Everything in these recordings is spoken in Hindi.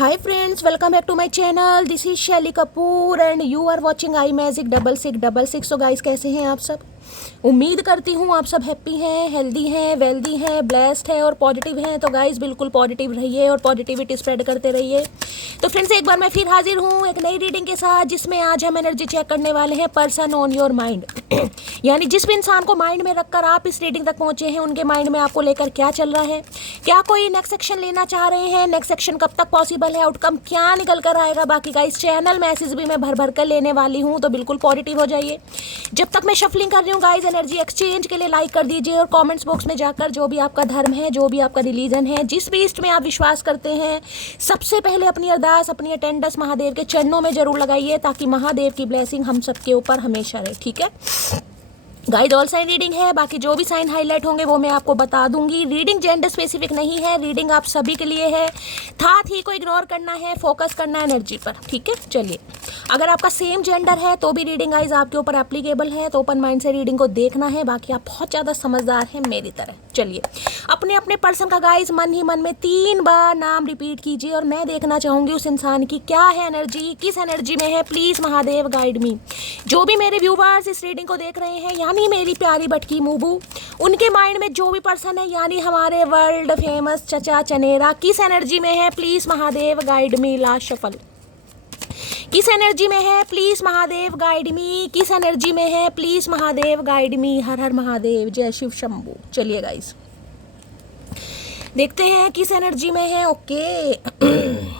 Hi friends, welcome back to my channel. This is Shelly Kapoor and you are watching iMagic 6666. So guys, कैसे हैं आप सब? उम्मीद करती हूँ आप सब हैप्पी हैं, हेल्दी हैं, वेल्दी हैं, ब्लेस्ड हैं और पॉजिटिव हैं। तो गाइस बिल्कुल पॉजिटिव रहिए और पॉजिटिविटी स्प्रेड करते रहिए। तो फ्रेंड्स एक बार मैं फिर हाजिर हूँ एक नई रीडिंग के साथ, जिसमें आज हम एनर्जी चेक करने वाले हैं पर्सन ऑन योर माइंड। यानी जिस भी इंसान को माइंड में रखकर आप इस रीडिंग तक पहुंचे हैं, उनके माइंड में आपको लेकर क्या चल रहा है, क्या कोई नेक्स्ट सेक्शन लेना चाह रहे हैं, नेक्स्ट सेक्शन कब तक पॉसिबल है, आउटकम क्या निकल कर आएगा। बाकी गाइस चैनल मैसेज भी मैं भर भर कर लेने वाली हूँ, तो बिल्कुल पॉजिटिव हो जाइए। जब तक मैं शफलिंग कर रही हूँ गाइस, एनर्जी एक्सचेंज के लिए लाइक कर दीजिए और कमेंट्स बॉक्स में जाकर जो भी आपका धर्म है, जो भी आपका रिलीजन है, जिस भी इष्ट में आप विश्वास करते हैं, सबसे पहले अपनी अरदास, अपनी अटेंडेंस महादेव के चरणों में जरूर लगाइए, ताकि महादेव की ब्लेसिंग हम सबके ऊपर हमेशा रहे। ठीक है गाइड, ऑल साइन रीडिंग है। बाकी जो भी साइन हाईलाइट होंगे वो मैं आपको बता दूंगी। रीडिंग जेंडर स्पेसिफिक नहीं है, रीडिंग आप सभी के लिए है। था थी को इग्नोर करना है, फोकस करना है एनर्जी पर। ठीक है, चलिए। अगर आपका सेम जेंडर है तो भी रीडिंग गाइज आपके ऊपर एप्लीकेबल है, तो ओपन माइंड से रीडिंग को देखना है। बाकी आप बहुत ज़्यादा समझदार हैं मेरी तरह। चलिए, अपने अपने पर्सन का गाइज मन ही मन में 3 बार नाम रिपीट कीजिए और मैं देखना चाहूँगी उस इंसान की क्या है एनर्जी, किस एनर्जी में है। प्लीज़ महादेव गाइड मी। जो भी मेरे व्यूवर्स इस रीडिंग को देख रहे हैं, यानी मेरी प्यारी बटकी मूबू, उनके माइंड में जो भी पर्सन है, यानी हमारे वर्ल्ड फेमस चचा चनेरा, किस एनर्जी में है please Mahadev guide me. Last shuffle, किस एनर्जी में है प्लीज महादेव गाइड मी, किस एनर्जी में है प्लीज महादेव गाइड मी। हर हर महादेव, जय शिव शंभू। चलिए गाइस देखते हैं किस एनर्जी में है। ओके,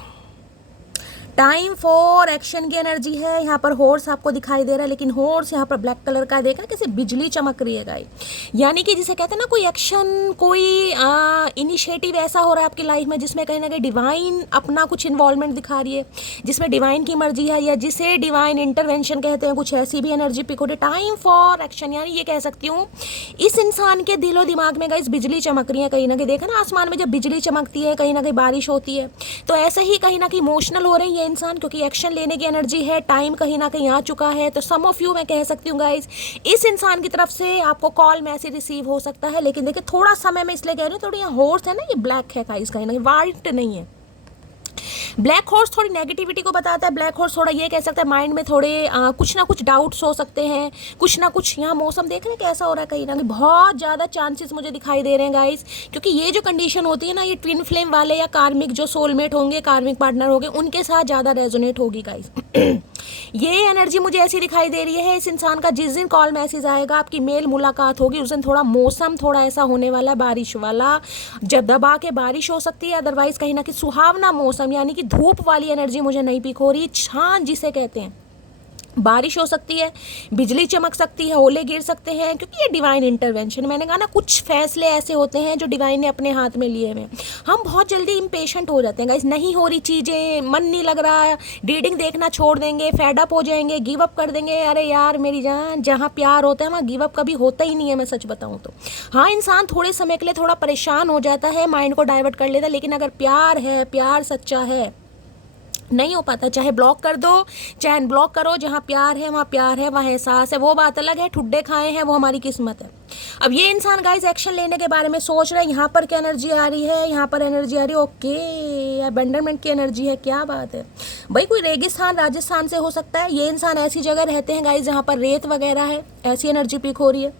टाइम फॉर एक्शन की एनर्जी है। यहाँ पर हॉर्स आपको दिखाई दे रहा है, लेकिन हॉर्स यहाँ पर ब्लैक कलर का देखा कैसे बिजली चमक रही है गाइस। यानी कि जिसे कहते हैं ना, कोई एक्शन, कोई इनिशिएटिव ऐसा हो रहा है आपकी लाइफ में जिसमें कहीं ना कहीं डिवाइन अपना कुछ इन्वॉल्वमेंट दिखा रही है, जिसमें डिवाइन की मर्जी है, या जिसे डिवाइन इंटरवेंशन कहते हैं। कुछ ऐसी भी एनर्जी पिक हो रही है। टाइम फॉर एक्शन, यानी ये कह सकती हूँ इस इंसान के दिलो दिमाग में गाइस बिजली चमक रही है। कहीं ना कहीं देखा ना, आसमान में जब बिजली चमकती है, कहीं ना कहीं बारिश होती है, तो ऐसे ही कहीं ना कहीं इमोशनल हो रही है इंसान, क्योंकि एक्शन लेने की एनर्जी है। टाइम कहीं ना कहीं आ चुका है। तो सम ऑफ यू, मैं कह सकती हूँ गाइस, इस इंसान की तरफ से आपको कॉल मैसेज रिसीव हो सकता है। लेकिन देखिए थोड़ा समय में इसलिए कह रही हूँ, थोड़ी यहाँ हॉर्स है ना, ये ब्लैक है गाइस, कहीं ना कहीं वाइट नहीं है। ब्लैक हॉर्स थोड़ी नेगेटिविटी को बताता है। ब्लैक हॉर्स थोड़ा ये कह सकता है माइंड में थोड़े कुछ ना कुछ डाउट्स हो सकते हैं, कुछ ना कुछ। यहाँ मौसम देख रहे हैं कैसा हो रहा है, कहीं ना कहीं बहुत ज़्यादा चांसेस मुझे दिखाई दे रहे हैं गाइस, क्योंकि ये जो कंडीशन होती है ना, ये ट्विन फ्लेम वाले या कार्मिक जो सोलमेट होंगे, कार्मिक पार्टनर होंगे, उनके साथ ज़्यादा रेजोनेट होगी गाइस। ये एनर्जी मुझे ऐसी दिखाई दे रही है, इस इंसान का जिस दिन कॉल मैसेज आएगा, आपकी मेल मुलाकात होगी, उस दिन थोड़ा मौसम थोड़ा ऐसा होने वाला है, बारिश वाला। जब दबा के बारिश हो सकती है, अदरवाइज कहीं ना कहीं सुहावना मौसम, यानी कि धूप वाली एनर्जी मुझे नहीं पिक हो रही। छान जिसे कहते हैं, बारिश हो सकती है, बिजली चमक सकती है, ओले गिर सकते हैं, क्योंकि ये डिवाइन इंटरवेंशन। मैंने कहा ना, कुछ फैसले ऐसे होते हैं जो डिवाइन ने अपने हाथ में लिए हुए। हम बहुत जल्दी इम्पेशेंट हो जाते हैं गाइस, नहीं हो रही चीज़ें, मन नहीं लग रहा, रीडिंग देखना छोड़ देंगे, फेड अप हो जाएंगे, गिव अप कर देंगे। अरे यार मेरी जान, जहाँ प्यार होता है वहाँ गिव अप कभी होता ही नहीं है, मैं सच बताऊँ तो। हाँ, इंसान थोड़े समय के लिए थोड़ा परेशान हो जाता है, माइंड को डाइवर्ट कर लेता है, लेकिन अगर प्यार है, प्यार सच्चा है, नहीं हो पाता। चाहे ब्लॉक कर दो, चाहे अनब्लॉक करो, जहाँ प्यार है वहाँ प्यार है, वहाँ एहसास है, वो बात अलग है। ठुड्डे खाए हैं वो हमारी किस्मत है। अब ये इंसान गाइस एक्शन लेने के बारे में सोच रहा है। यहाँ पर क्या एनर्जी आ रही है, यहाँ पर एनर्जी आ रही है ओके, अबंडरमेंट की एनर्जी है। क्या बात है भाई, कोई रेगिस्तान राजस्थान से हो सकता है। ये इंसान ऐसी जगह रहते हैं गाइस जहाँ पर रेत वगैरह है, ऐसी एनर्जी पिक हो रही है।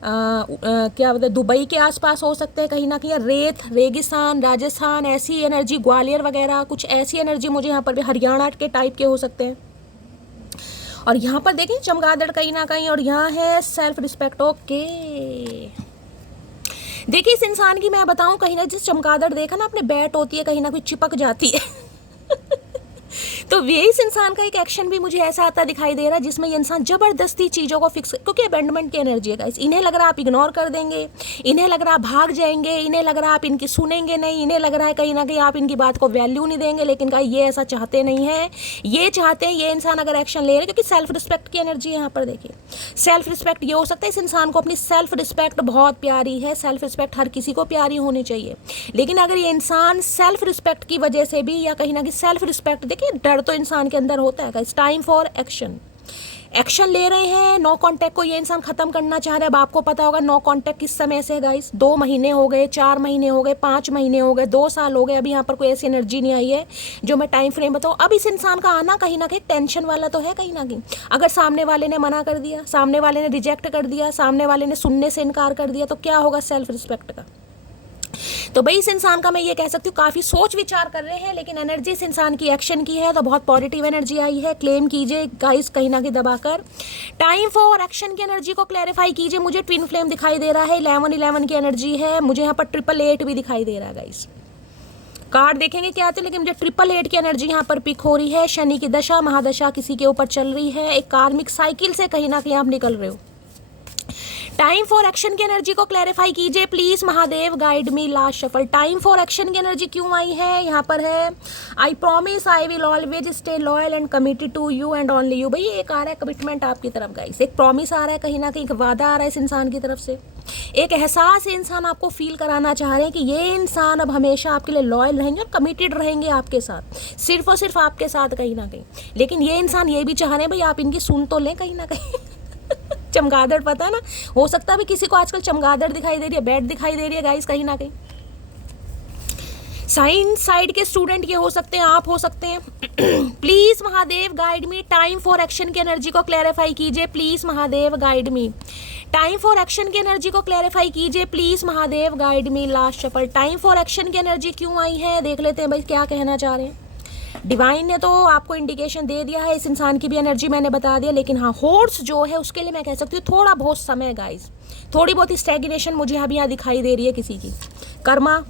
क्या बोलते हैं, दुबई के आसपास हो सकते हैं, कहीं ना कहीं रेत, रेगिस्तान, राजस्थान, ऐसी एनर्जी, ग्वालियर वगैरह, कुछ ऐसी एनर्जी मुझे यहाँ पर भी, हरियाणा के टाइप के हो सकते हैं। और यहाँ पर देखें चमगादड़ कहीं ना कहीं, और यहाँ है सेल्फ रिस्पेक्ट। ओके, देखिए इस इंसान की मैं बताऊँ, कहीं ना जिस चमगादड़ देखा ना आपने, बैट होती है, कहीं ना कहीं चिपक जाती है। तो ये इस इंसान का एक एक्शन भी मुझे ऐसा आता दिखाई दे रहा है, जिसमें ये इंसान जबरदस्ती चीज़ों को फिक्स, क्योंकि अबेंडमेंट की एनर्जी है गाइस। इन्हें लग रहा है आप इग्नोर कर देंगे, इन्हें लग रहा है आप भाग जाएंगे, इन्हें लग रहा है आप इनकी सुनेंगे नहीं, इन्हें लग रहा है कहीं ना कहीं आप इनकी बात को वैल्यू नहीं देंगे। लेकिन गाइस ये ऐसा चाहते नहीं है। ये चाहते हैं ये इंसान अगर एक्शन ले रहे हैं, क्योंकि सेल्फ रिस्पेक्ट की एनर्जी है यहाँ पर। देखिए सेल्फ रिस्पेक्ट, ये हो सकता है इस इंसान को अपनी सेल्फ रिस्पेक्ट बहुत प्यारी है। सेल्फ रिस्पेक्ट हर किसी को प्यारी होनी चाहिए, लेकिन अगर ये इंसान सेल्फ रिस्पेक्ट की वजह से भी, या कहीं ना कहीं सेल्फ रिस्पेक्ट, देखिए डर तो इंसान के अंदर होता है guys. Time for action, action ले रहे हैं, नो कांटेक्ट को ये इंसान खत्म करना चाह रहे हैं। अब आपको पता होगा नो कांटेक्ट किस समय से है गाइस, 2 महीने हो गए, 4 महीने हो गए, 5 महीने हो गए, 2 साल हो गए, अभी यहाँ पर कोई ऐसी एनर्जी नहीं आई है जो मैं टाइम फ्रेम बताऊँ। अब इस इंसान का आना कहीं ना कहीं टेंशन वाला तो है कहीं ना कहीं। अगर सामने वाले ने मना कर दिया, सामने वाले ने रिजेक्ट कर दिया, सामने वाले ने सुनने से इनकार कर दिया, तो क्या होगा सेल्फ रिस्पेक्ट का। तो भाई इस इंसान का मैं ये कह सकती हूँ काफ़ी सोच विचार कर रहे हैं, लेकिन एनर्जी इस इंसान की एक्शन की है तो बहुत पॉजिटिव एनर्जी आई है। क्लेम कीजिए गाइस कहीं ना कहीं दबाकर। टाइम फॉर एक्शन की एनर्जी को क्लैरिफाई कीजिए। मुझे ट्विन फ्लेम दिखाई दे रहा है, 11 की एनर्जी है, मुझे यहाँ पर 888 भी दिखाई दे रहा है गाइस। कार्ड देखेंगे क्या आते हैं, लेकिन मुझे 888 की एनर्जी यहाँ पर पिक हो रही है। शनि की दशा महादशा किसी के ऊपर चल रही है, एक कार्मिक साइकिल से कहीं ना कहीं आप निकल रहे हो। टाइम फॉर एक्शन की एनर्जी को क्लैरिफाई कीजिए please Mahadev, guide me last shuffle. Time for action की एनर्जी क्यों आई है, यहाँ पर है I promise I will always stay loyal and committed to you and only you. भाई एक आ रहा है कमिटमेंट आपकी तरफ गाइस, एक प्रॉमिस आ रहा है कहीं ना कहीं, एक वादा आ रहा है इस इंसान की तरफ से, एक एहसास इंसान आपको फील कराना चाह रहे हैं कि ये इंसान अब हमेशा आपके लिए लॉयल रहेंगे और कमिटेड रहेंगे आपके साथ, सिर्फ और सिर्फ आपके साथ कहीं ना कहीं। लेकिन ये इंसान ये भी चाह रहे हैं भाई आप इनकी सुन तो लें कहीं ना कहीं। चमगादड़ पता है ना, हो सकता है भी किसी को आजकल चमगादड़ दिखाई दे रही है, बैट दिखाई दे रही है गाइस कहीं ना कहीं। साइंस साइड के स्टूडेंट ये हो सकते हैं, आप हो सकते हैं। Please Mahadev guide me. Time for action की एनर्जी को क्लैरिफाई कीजिए please Mahadev, guide me. Time for action की एनर्जी को क्लैरिफाई कीजिए please Mahadev, guide me last shuffle. Time for action की एनर्जी क्यों आई है देख लेते हैं भाई क्या कहना चाह रहे हैं। डिवाइन ने तो आपको इंडिकेशन दे दिया है, इस इंसान की भी एनर्जी मैंने बता दिया, लेकिन हाँ हॉर्स जो है उसके लिए मैं कह सकती हूँ थोड़ा बहुत समय गाइस, थोड़ी बहुत स्टैग्नेशन मुझे अभी यहाँ दिखाई दे रही है किसी की। कर्मा,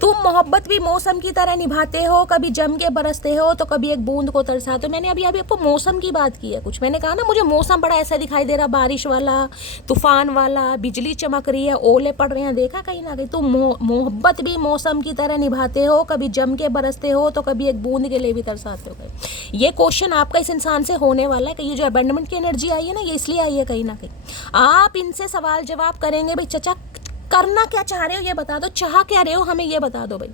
तुम मोहब्बत भी मौसम की तरह निभाते हो, कभी जम के बरसते हो तो कभी एक बूंद को तरसाते हो। मैंने अभी आपको मौसम की बात की है कुछ, मैंने कहा ना मुझे मौसम बड़ा ऐसा दिखाई दे रहा, बारिश वाला, तूफान वाला, बिजली चमक रही है, ओले पड़ रहे हैं, देखा कहीं ना कहीं। तुम मोहब्बत भी मौसम की तरह निभाते हो, कभी जम के बरसते हो तो कभी एक बूंद के लिए भी तरसाते हो। ये क्वेश्चन आपका इस इंसान से होने वाला है कि ये जो अबेंडमेंट की एनर्जी आई है ना, ये इसलिए आई है कहीं ना कहीं। आप इनसे सवाल जवाब करेंगे भाई चचा करना क्या चाह रहे हो ये बता दो, चाह क्या रहे हो हमें ये बता दो भाई।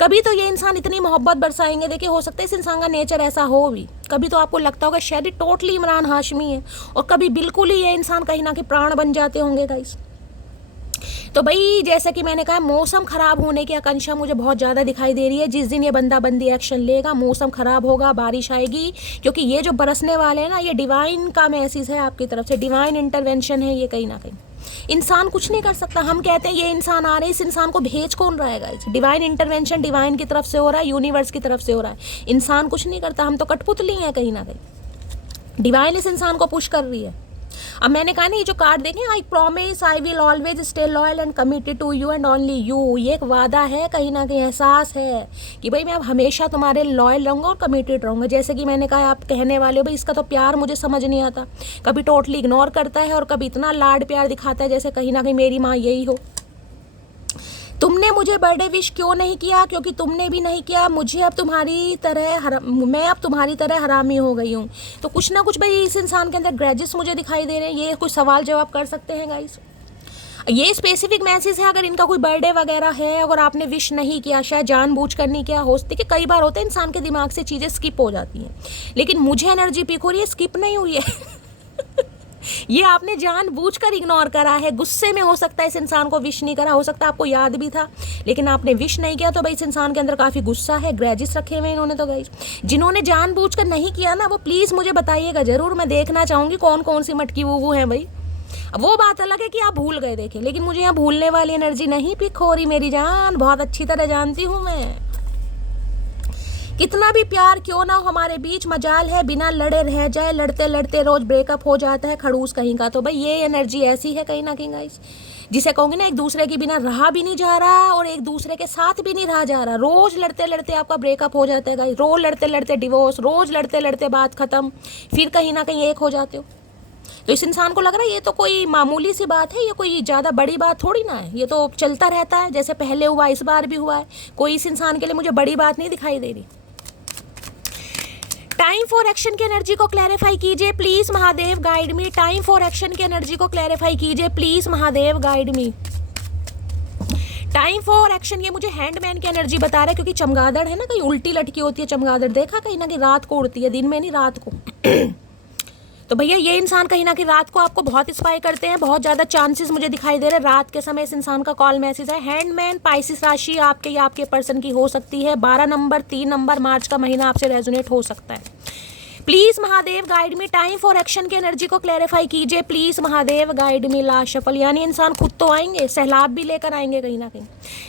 कभी तो ये इंसान इतनी मोहब्बत बरसाएंगे, देखिए हो सकता है इस इंसान का नेचर ऐसा हो भी, कभी तो आपको लगता होगा शायद ही टोटली इमरान हाशमी है, और कभी बिल्कुल ही ये इंसान कहीं ना कहीं प्राण बन जाते होंगे गाइस। तो भाई जैसे कि मैंने कहा मौसम खराब होने की आकांक्षा मुझे बहुत ज़्यादा दिखाई दे रही है। जिस दिन ये बंदा बंदी एक्शन लेगा मौसम खराब होगा, बारिश आएगी, क्योंकि ये जो बरसने वाले हैं ना ये डिवाइन का मैसेज है आपकी तरफ से, डिवाइन इंटरवेंशन है ये कहीं ना कहीं। इंसान कुछ नहीं कर सकता, हम कहते हैं ये इंसान आ रहे हैं, इस इंसान को भेज कौन रहा है गाइस? डिवाइन इंटरवेंशन डिवाइन की तरफ से हो रहा है, यूनिवर्स की तरफ से हो रहा है, इंसान कुछ नहीं करता, हम तो कठपुतली हैं कहीं ना कहीं। डिवाइन इस इंसान को पुश कर रही है। अब मैंने कहा ना ये जो कार्ड देखें, I promise I will always stay loyal and committed to you and only you, ये एक वादा है कहीं ना कहीं, एहसास है कि भाई मैं अब हमेशा तुम्हारे लॉयल रहूँगा और कमिटेड रहूँगा। जैसे कि मैंने कहा आप कहने वाले हो भाई इसका तो प्यार मुझे समझ नहीं आता, कभी टोटली इग्नोर करता है और कभी इतना लाड प्यार दिखाता है जैसे कहीं ना कहीं मेरी माँ यही हो। तुमने मुझे बर्थडे विश क्यों नहीं किया, क्योंकि तुमने भी नहीं किया, मुझे अब तुम्हारी तरह मैं अब तुम्हारी तरह हरामी हो गई हूँ। तो कुछ ना कुछ भाई इस इंसान के अंदर ग्रेजेस मुझे दिखाई दे रहे हैं, ये कुछ सवाल जवाब कर सकते हैं गाइस। ये स्पेसिफिक मैसेज है, अगर इनका कोई बर्थडे वगैरह है अगर आपने विश नहीं किया, शायद जानबूझ कर नहीं किया, हो सकती कि कई बार होता है इंसान के दिमाग से चीज़ें स्किप हो जाती हैं, लेकिन मुझे एनर्जी पिक हो रही है स्किप नहीं हुई है। ये आपने जानबूझकर इग्नोर करा है, गुस्से में हो सकता है इस इंसान को विश नहीं करा, हो सकता है आपको याद भी था लेकिन आपने विश नहीं किया, तो भाई इस इंसान के अंदर काफ़ी गुस्सा है, ग्रेजेस रखे हुए इन्होंने। तो गाइस जिन्होंने जानबूझकर नहीं किया ना वो प्लीज़ मुझे बताइएगा ज़रूर, मैं देखना चाहूँगी कौन कौन सी मटकी वो है भाई। वो बात अलग है कि आप भूल गए देखें, लेकिन मुझे यहाँ भूलने वाली एनर्जी नहीं पिक हो रही मेरी जान, बहुत अच्छी तरह जानती हूँ मैं। कितना भी प्यार क्यों ना हो हमारे बीच, मजाल है बिना लड़े रह जाए, लड़ते लड़ते रोज ब्रेकअप हो जाता है खड़ूस कहीं का। तो भाई ये एनर्जी ऐसी है कहीं ना कहीं गाइस, जिसे कहूँगी ना एक दूसरे के बिना रहा भी नहीं जा रहा और एक दूसरे के साथ भी नहीं रहा जा रहा, रोज लड़ते लड़ते आपका ब्रेकअप हो जाता है गाइस, रोज लड़ते लड़ते डिवोर्स, रोज लड़ते लड़ते बात खत्म, फिर कहीं ना कहीं एक हो जाते हो। तो इस इंसान को लग रहा है ये तो कोई मामूली सी बात है, ये कोई ज़्यादा बड़ी बात थोड़ी ना है, ये तो चलता रहता है, जैसे पहले हुआ इस बार भी हुआ है, कोई इस इंसान के लिए मुझे बड़ी बात नहीं दिखाई दे रही। टाइम फॉर एक्शन की एनर्जी को क्लैरिफाई कीजिए please Mahadev, guide me. Time for action की एनर्जी को क्लैरिफाई कीजिए please Mahadev, guide me. Time for action, ये मुझे हैंडमैन की एनर्जी बता रहा है, क्योंकि चमगादड़ है ना, कहीं उल्टी लटकी होती है चमगादड़, देखा कहीं ना कहीं रात को उड़ती है, दिन में नहीं रात को। तो भैया ये इंसान कहीं ना कहीं रात को आपको बहुत इंस्पायर करते हैं, बहुत ज़्यादा चांसेस मुझे दिखाई दे रहे हैं रात के समय इस इंसान का कॉल मैसेज है। हैंडमैन, पाइसिस राशि आपके या आपके पर्सन की हो सकती है। 12 नंबर, 3 नंबर, मार्च का महीना आपसे रेजोनेट हो सकता है। Please Mahadev guide me, time for action की एनर्जी को क्लैरिफाई कीजिए please Mahadev guide me. Last shuffle, यानी इंसान खुद तो आएंगे, सैलाब भी लेकर आएंगे कहीं ना कहीं।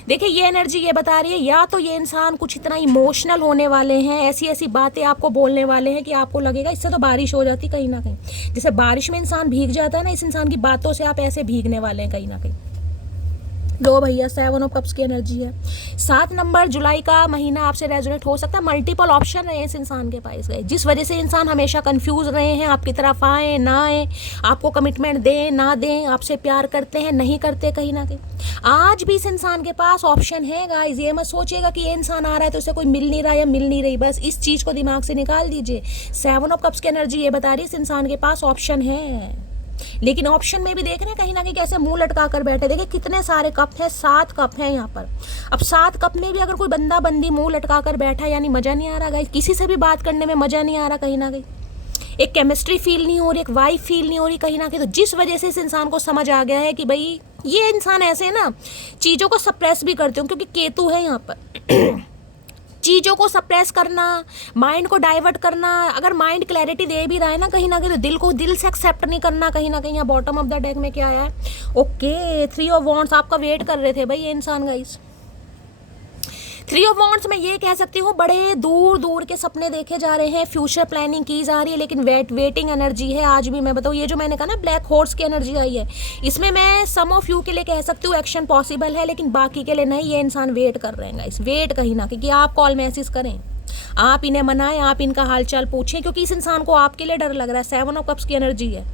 देखिए ये एनर्जी ये बता रही है या तो ये इंसान कुछ इतना इमोशनल होने वाले हैं, ऐसी ऐसी बातें आपको बोलने वाले हैं कि आपको लगेगा इससे तो बारिश हो जाती कहीं ना कहीं। जैसे बारिश में इंसान भीग जाता है ना, इस इंसान की बातों से आप ऐसे भीगने वाले हैं कहीं ना कहीं। लो भैया 7 ऑफ कप्स की एनर्जी है। 7 नंबर जुलाई का महीना आपसे रेजोनेट हो सकता है। मल्टीपल ऑप्शन रहे इस इंसान के पास गए, जिस वजह से इंसान हमेशा कंफ्यूज रहे हैं, आपकी तरफ आए ना आए, आपको कमिटमेंट दें ना दें, आपसे प्यार करते हैं नहीं करते कहीं ना कहीं। आज भी इस इंसान के पास ऑप्शन है गाइस। ये मत सोचिएगा कि ये इंसान आ रहा है तो उसे कोई मिल नहीं रहा या मिल नहीं रही, बस इस चीज़ को दिमाग से निकाल दीजिए। 7 ऑफ कप्स की एनर्जी ये बता रही है इस इंसान के पास ऑप्शन है, लेकिन ऑप्शन में भी देख रहे हैं कहीं ना कहीं कैसे मुंह लटका कर बैठे। देखिए कितने सारे कप हैं, 7 कप हैं यहाँ पर। अब 7 कप में भी अगर कोई बंदा बंदी मुंह लटका कर बैठा, यानी मजा नहीं आ रहा गाइस, किसी से भी बात करने में मजा नहीं आ रहा कहीं ना कहीं। एक केमिस्ट्री फील नहीं हो रही, एक वाइब फील नहीं हो रही कहीं ना कहीं। तो जिस वजह से इस इंसान को समझ आ गया है कि भाई ये इंसान ऐसे ना चीज़ों को सप्रेस भी करते हो, क्योंकि केतु है यहाँ पर। चीज़ों को सप्रेस करना, माइंड को डाइवर्ट करना। अगर माइंड क्लैरिटी दे भी रहा है ना कहीं ना कहीं, तो दिल को दिल से एक्सेप्ट नहीं करना कहीं ना कहीं। यहाँ बॉटम ऑफ द डेक में क्या आया है? ओके 3 ऑफ वॉन्ड्स आपका वेट कर रहे थे भाई ये इंसान गाइस। 3 ऑफ वॉन्ड्स में ये कह सकती हूँ बड़े दूर दूर के सपने देखे जा रहे हैं, फ्यूचर प्लानिंग की जा रही है, लेकिन वेटिंग एनर्जी है आज भी। मैं बताऊँ ये जो मैंने कहा ना ब्लैक हॉर्स की एनर्जी आई है, इसमें मैं सम ऑफ यू के लिए कह सकती हूँ एक्शन पॉसिबल है, लेकिन बाकी के लिए नहीं। ये इंसान वेट कर रहे हैं गाइस, वेट कहीं ना कि आप कॉल मैसेज करें, आप इन्हें मनाएं, आप इनका हालचाल पूछें, क्योंकि इस इंसान को आपके लिए डर लग रहा है। 7 ऑफ कप्स की एनर्जी है।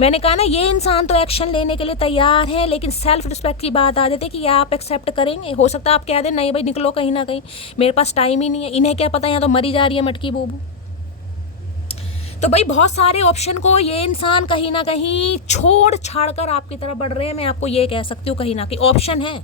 मैंने कहा ना ये इंसान तो एक्शन लेने के लिए तैयार है, लेकिन सेल्फ रिस्पेक्ट की बात आ जाती है कि आप एक्सेप्ट करेंगे। हो सकता है आप कह दें नहीं भाई निकलो कहीं ना कहीं, मेरे पास टाइम ही नहीं है। इन्हें क्या पता यहाँ तो मरी जा रही है मटकी बूबू। तो भाई बहुत सारे ऑप्शन को ये इंसान कहीं ना कहीं छोड़ छाड़ कर आपकी तरफ बढ़ रहे हैं। मैं आपको ये कह सकती हूँ कहीं ना कहीं ऑप्शन है।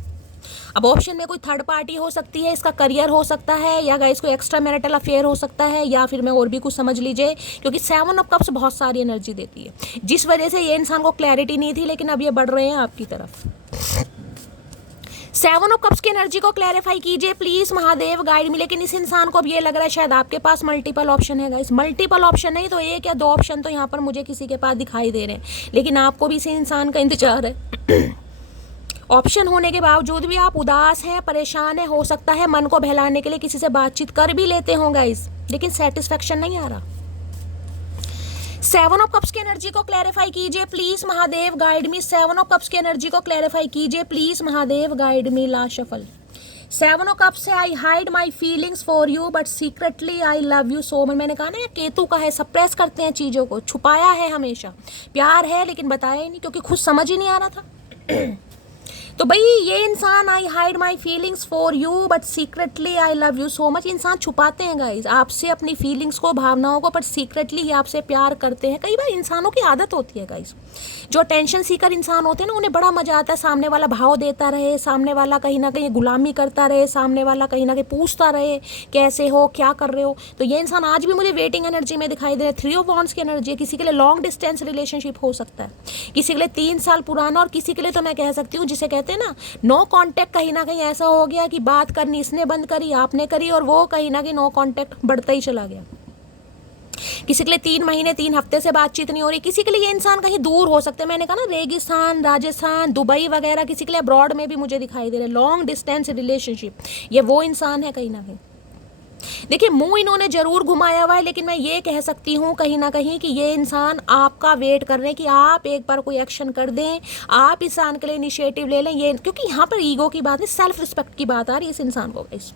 अब ऑप्शन में कोई थर्ड पार्टी हो सकती है, इसका करियर हो सकता है, या गाइस कोई एक्स्ट्रा मैरिटल अफेयर हो सकता है, या फिर मैं और भी कुछ समझ लीजिए, क्योंकि 7 ऑफ कप्स बहुत सारी एनर्जी देती है, जिस वजह से ये इंसान को क्लैरिटी नहीं थी, लेकिन अब ये बढ़ रहे हैं आपकी तरफ। 7 ऑफ कप्स की एनर्जी को क्लैरिफाई कीजिए प्लीज महादेव गाइड में। लेकिन इस इंसान को अब ये लग रहा है शायद आपके पास मल्टीपल ऑप्शन है गाइस। मल्टीपल ऑप्शन नहीं तो 1 या 2 ऑप्शन तो यहाँ पर मुझे किसी के पास दिखाई दे रहे हैं, लेकिन आपको भी इस इंसान का इंतजार है। ऑप्शन होने के बावजूद भी आप उदास हैं, परेशान हैं, हो सकता है मन को बहलाने के लिए किसी से बातचीत कर भी लेते हो गाइस, लेकिन सेटिस्फेक्शन नहीं आ रहा। 7 ऑफ कप्स की एनर्जी को क्लैरिफाई कीजिए please Mahadev guide me. 7 of cups की एनर्जी को क्लैरिफाई कीजिए please Mahadev guide me. Last shuffle 7 of cups से I hide my feelings for you but secretly I love you so much. मैंने कहा ना केतु का है, सप्रेस करते हैं चीज़ों को, छुपाया है हमेशा। प्यार है लेकिन बताया ही नहीं, क्योंकि खुद समझ ही नहीं आ रहा था। तो भाई ये इंसान आई hide my feelings for you but secretly I love you so much. इंसान छुपाते हैं गाइज आपसे अपनी फीलिंग्स को, भावनाओं को, पर सीक्रेटली ही आपसे प्यार करते हैं। कई बार इंसानों की आदत होती है गाइज, जो अटेंशन सीकर इंसान होते हैं ना, उन्हें बड़ा मजा आता है सामने वाला भाव देता रहे, सामने वाला कहीं ना कहीं गुलामी करता रहे, सामने वाला कहीं ना कहीं पूछता रहे कैसे हो, क्या कर रहे हो। तो ये इंसान आज भी मुझे वेटिंग एनर्जी में दिखाई दे रहा है। 3 ऑफ वॉन्ड्स की एनर्जी है। किसी के लिए लॉन्ग डिस्टेंस रिलेशनशिप हो सकता है, किसी के लिए 3 साल पुराना, और किसी के लिए तो मैं कह सकती हूँ जिसे कहते हैं ना नो कांटेक्ट। कहीं ना कहीं ऐसा हो गया कि बात करनी इसने बंद करी, आपने करी, और वो कहीं ना कहीं नो कांटेक्ट बढ़ता ही चला गया। किसी के लिए 3 महीने 3 हफ्ते से बातचीत नहीं हो रही। किसी के लिए ये इंसान कहीं दूर हो सकते हैं। मैंने कहा ना रेगिस्तान, राजस्थान, दुबई वगैरह। किसी के लिए अब्रॉड में भी मुझे दिखाई दे रहे लॉन्ग डिस्टेंस रिलेशनशिप। ये वो इंसान है कहीं ना कहीं। देखिए मुंह इन्होंने जरूर घुमाया हुआ है, लेकिन मैं ये कह सकती हूँ कहीं ना कहीं कि ये इंसान आपका वेट कर रहे हैं कि आप एक बार कोई एक्शन कर दें, आप इंसान के लिए इनिशिएटिव ले लें। ये क्योंकि यहाँ पर ईगो की बात नहीं, सेल्फ रिस्पेक्ट की बात आ रही है इस इंसान को गाइस,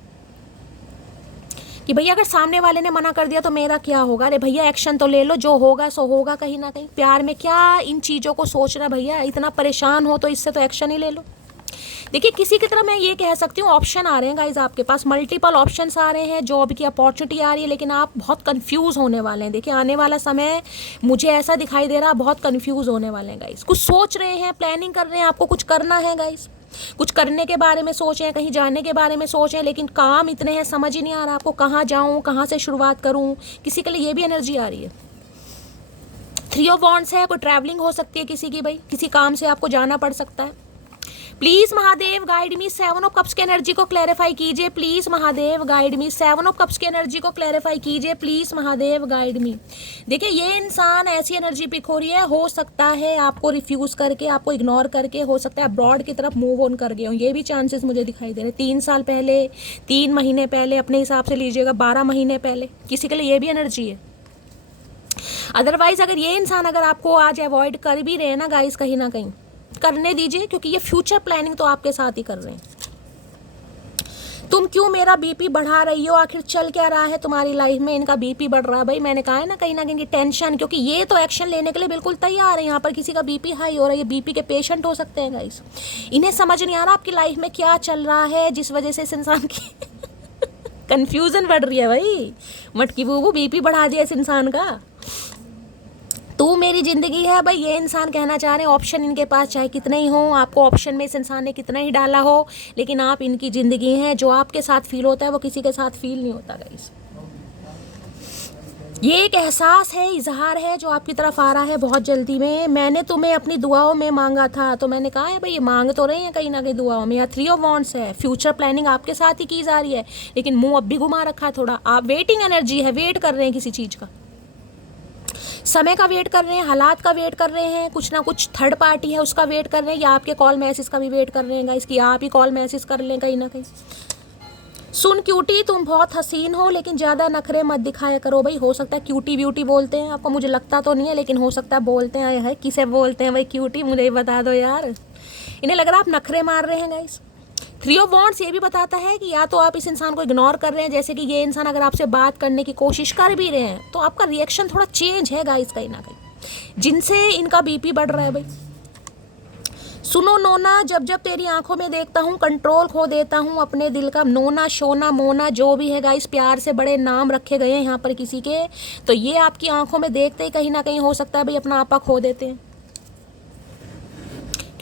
कि भैया अगर सामने वाले ने मना कर दिया तो मेरा क्या होगा। अरे भैया एक्शन तो ले लो, जो होगा सो होगा। कहीं ना कहीं प्यार में क्या इन चीज़ों को सोच रहा भैया, इतना परेशान हो तो इससे तो एक्शन ही ले लो। देखिए किसी की तरह मैं ये कह सकती हूँ ऑप्शन आ रहे हैं गाइज आपके पास, मल्टीपल ऑप्शंस आ रहे हैं, जॉब की अपॉर्चुनिटी आ रही है, लेकिन आप बहुत कंफ्यूज होने वाले हैं। देखिए आने वाला समय मुझे ऐसा दिखाई दे रहा है बहुत कंफ्यूज होने वाले हैं गाइज। कुछ सोच रहे हैं, प्लानिंग कर रहे हैं, आपको कुछ करना है गाइज, कुछ करने के बारे में सोच रहे हैं, कहीं जाने के बारे में सोच रहे हैं, लेकिन काम इतने हैं समझ ही नहीं आ रहा आपको कहाँ जाऊँ, कहाँ से शुरुआत करूँ। किसी के लिए ये भी एनर्जी आ रही है। थ्री ऑफ वॉन्ड्स है, कोई ट्रैवलिंग हो सकती है किसी की, भाई किसी काम से आपको जाना पड़ सकता है। Please Mahadev guide me, seven of cups की एनर्जी को क्लैरिफाई कीजिए please Mahadev guide me, seven of cups की एनर्जी को क्लैरिफाई कीजिए प्लीज महादेव गाइड मी। देखिए ये इंसान ऐसी एनर्जी पिक हो रही है, हो सकता है आपको रिफ्यूज करके, आपको इग्नोर करके, हो सकता है अब्रॉड की तरफ मूव ऑन कर गए हो, ये भी चांसेस मुझे दिखाई दे रहे हैं। 3 साल पहले, 3 महीने पहले, अपने हिसाब से लीजिएगा 12 महीने पहले, किसी के लिए ये भी एनर्जी है। अदरवाइज अगर ये इंसान अगर आपको आज अवॉइड कर भी रहे हैं ना गाइस, कहीं ना कहीं करने दीजिए, क्योंकि ये फ्यूचर प्लानिंग तो आपके साथ ही कर रहे हैं। तुम क्यों मेरा बीपी बढ़ा रही हो, आखिर चल क्या रहा है तुम्हारी लाइफ में, इनका बीपी बढ़ रहा है। भाई मैंने कहा है ना कहीं टेंशन, क्योंकि ये तो एक्शन लेने के लिए बिल्कुल तैयार है। यहाँ पर किसी का बीपी हाई हो रहा है, ये बीपी के पेशेंट हो सकते हैं गाइस। इन्हें समझ नहीं आ रहा आपकी लाइफ में क्या चल रहा है, जिस वजह से इस इंसान की कंफ्यूजन बढ़ रही है। भाई मटकी बूबू बीपी बढ़ा दिया इस इंसान का। तू मेरी जिंदगी है, भाई ये इंसान कहना चाह रहे हैं ऑप्शन इनके पास चाहे कितने ही हो, आपको ऑप्शन में इस इंसान ने कितना ही डाला हो, लेकिन आप इनकी जिंदगी हैं। जो आपके साथ फील होता है वो किसी के साथ फील नहीं होता गाइस। ये एक एहसास है, इजहार है जो आपकी तरफ आ रहा है बहुत जल्दी में। मैंने तुम्हें अपनी दुआओं में मांगा था, तो मैंने कहा है भाई ये मांग तो रहे हैं कहीं ना कहीं दुआओं में। या थ्री ऑफ वॉन्ड्स है, फ्यूचर प्लानिंग आपके साथ ही की जा रही है, लेकिन मुंह अब भी घुमा रखा है थोड़ा। आप वेटिंग एनर्जी है, वेट कर रहे हैं किसी चीज़ का, समय का वेट कर रहे हैं, हालात का वेट कर रहे हैं, कुछ ना कुछ थर्ड पार्टी है उसका वेट कर रहे हैं, या आपके कॉल मैसेज का भी वेट कर रहे हैं गाइस कि आप ही कॉल मैसेज कर लें कहीं ना कहीं। सुन क्यूटी, तुम बहुत हसीन हो लेकिन ज़्यादा नखरे मत दिखाया करो। भाई हो सकता है क्यूटी ब्यूटी बोलते हैं आपको, मुझे लगता तो नहीं है, लेकिन हो सकता है बोलते हैं। है किसे बोलते हैं भाई क्यूटी, मुझे ही बता दो यार। इन्हें लग रहा है आप नखरे मार रहे हैं गाइस। थ्री ऑफ वॉन्ड्स ये भी बताता है कि या तो आप इस इंसान को इग्नोर कर रहे हैं, जैसे कि ये इंसान अगर आपसे बात करने की कोशिश कर भी रहे हैं तो आपका रिएक्शन थोड़ा चेंज है गाइस कहीं ना कहीं, जिनसे इनका बीपी बढ़ रहा है। भाई सुनो नोना, जब जब तेरी आंखों में देखता हूँ कंट्रोल खो देता हूँ अपने दिल का। नोना, शोना, मोना जो भी है गाइस, प्यार से बड़े नाम रखे गए हैं यहाँ पर किसी के, तो ये आपकी आंखों में देखते ही कहीं ना कहीं हो सकता है भाई अपना आपा खो देते हैं।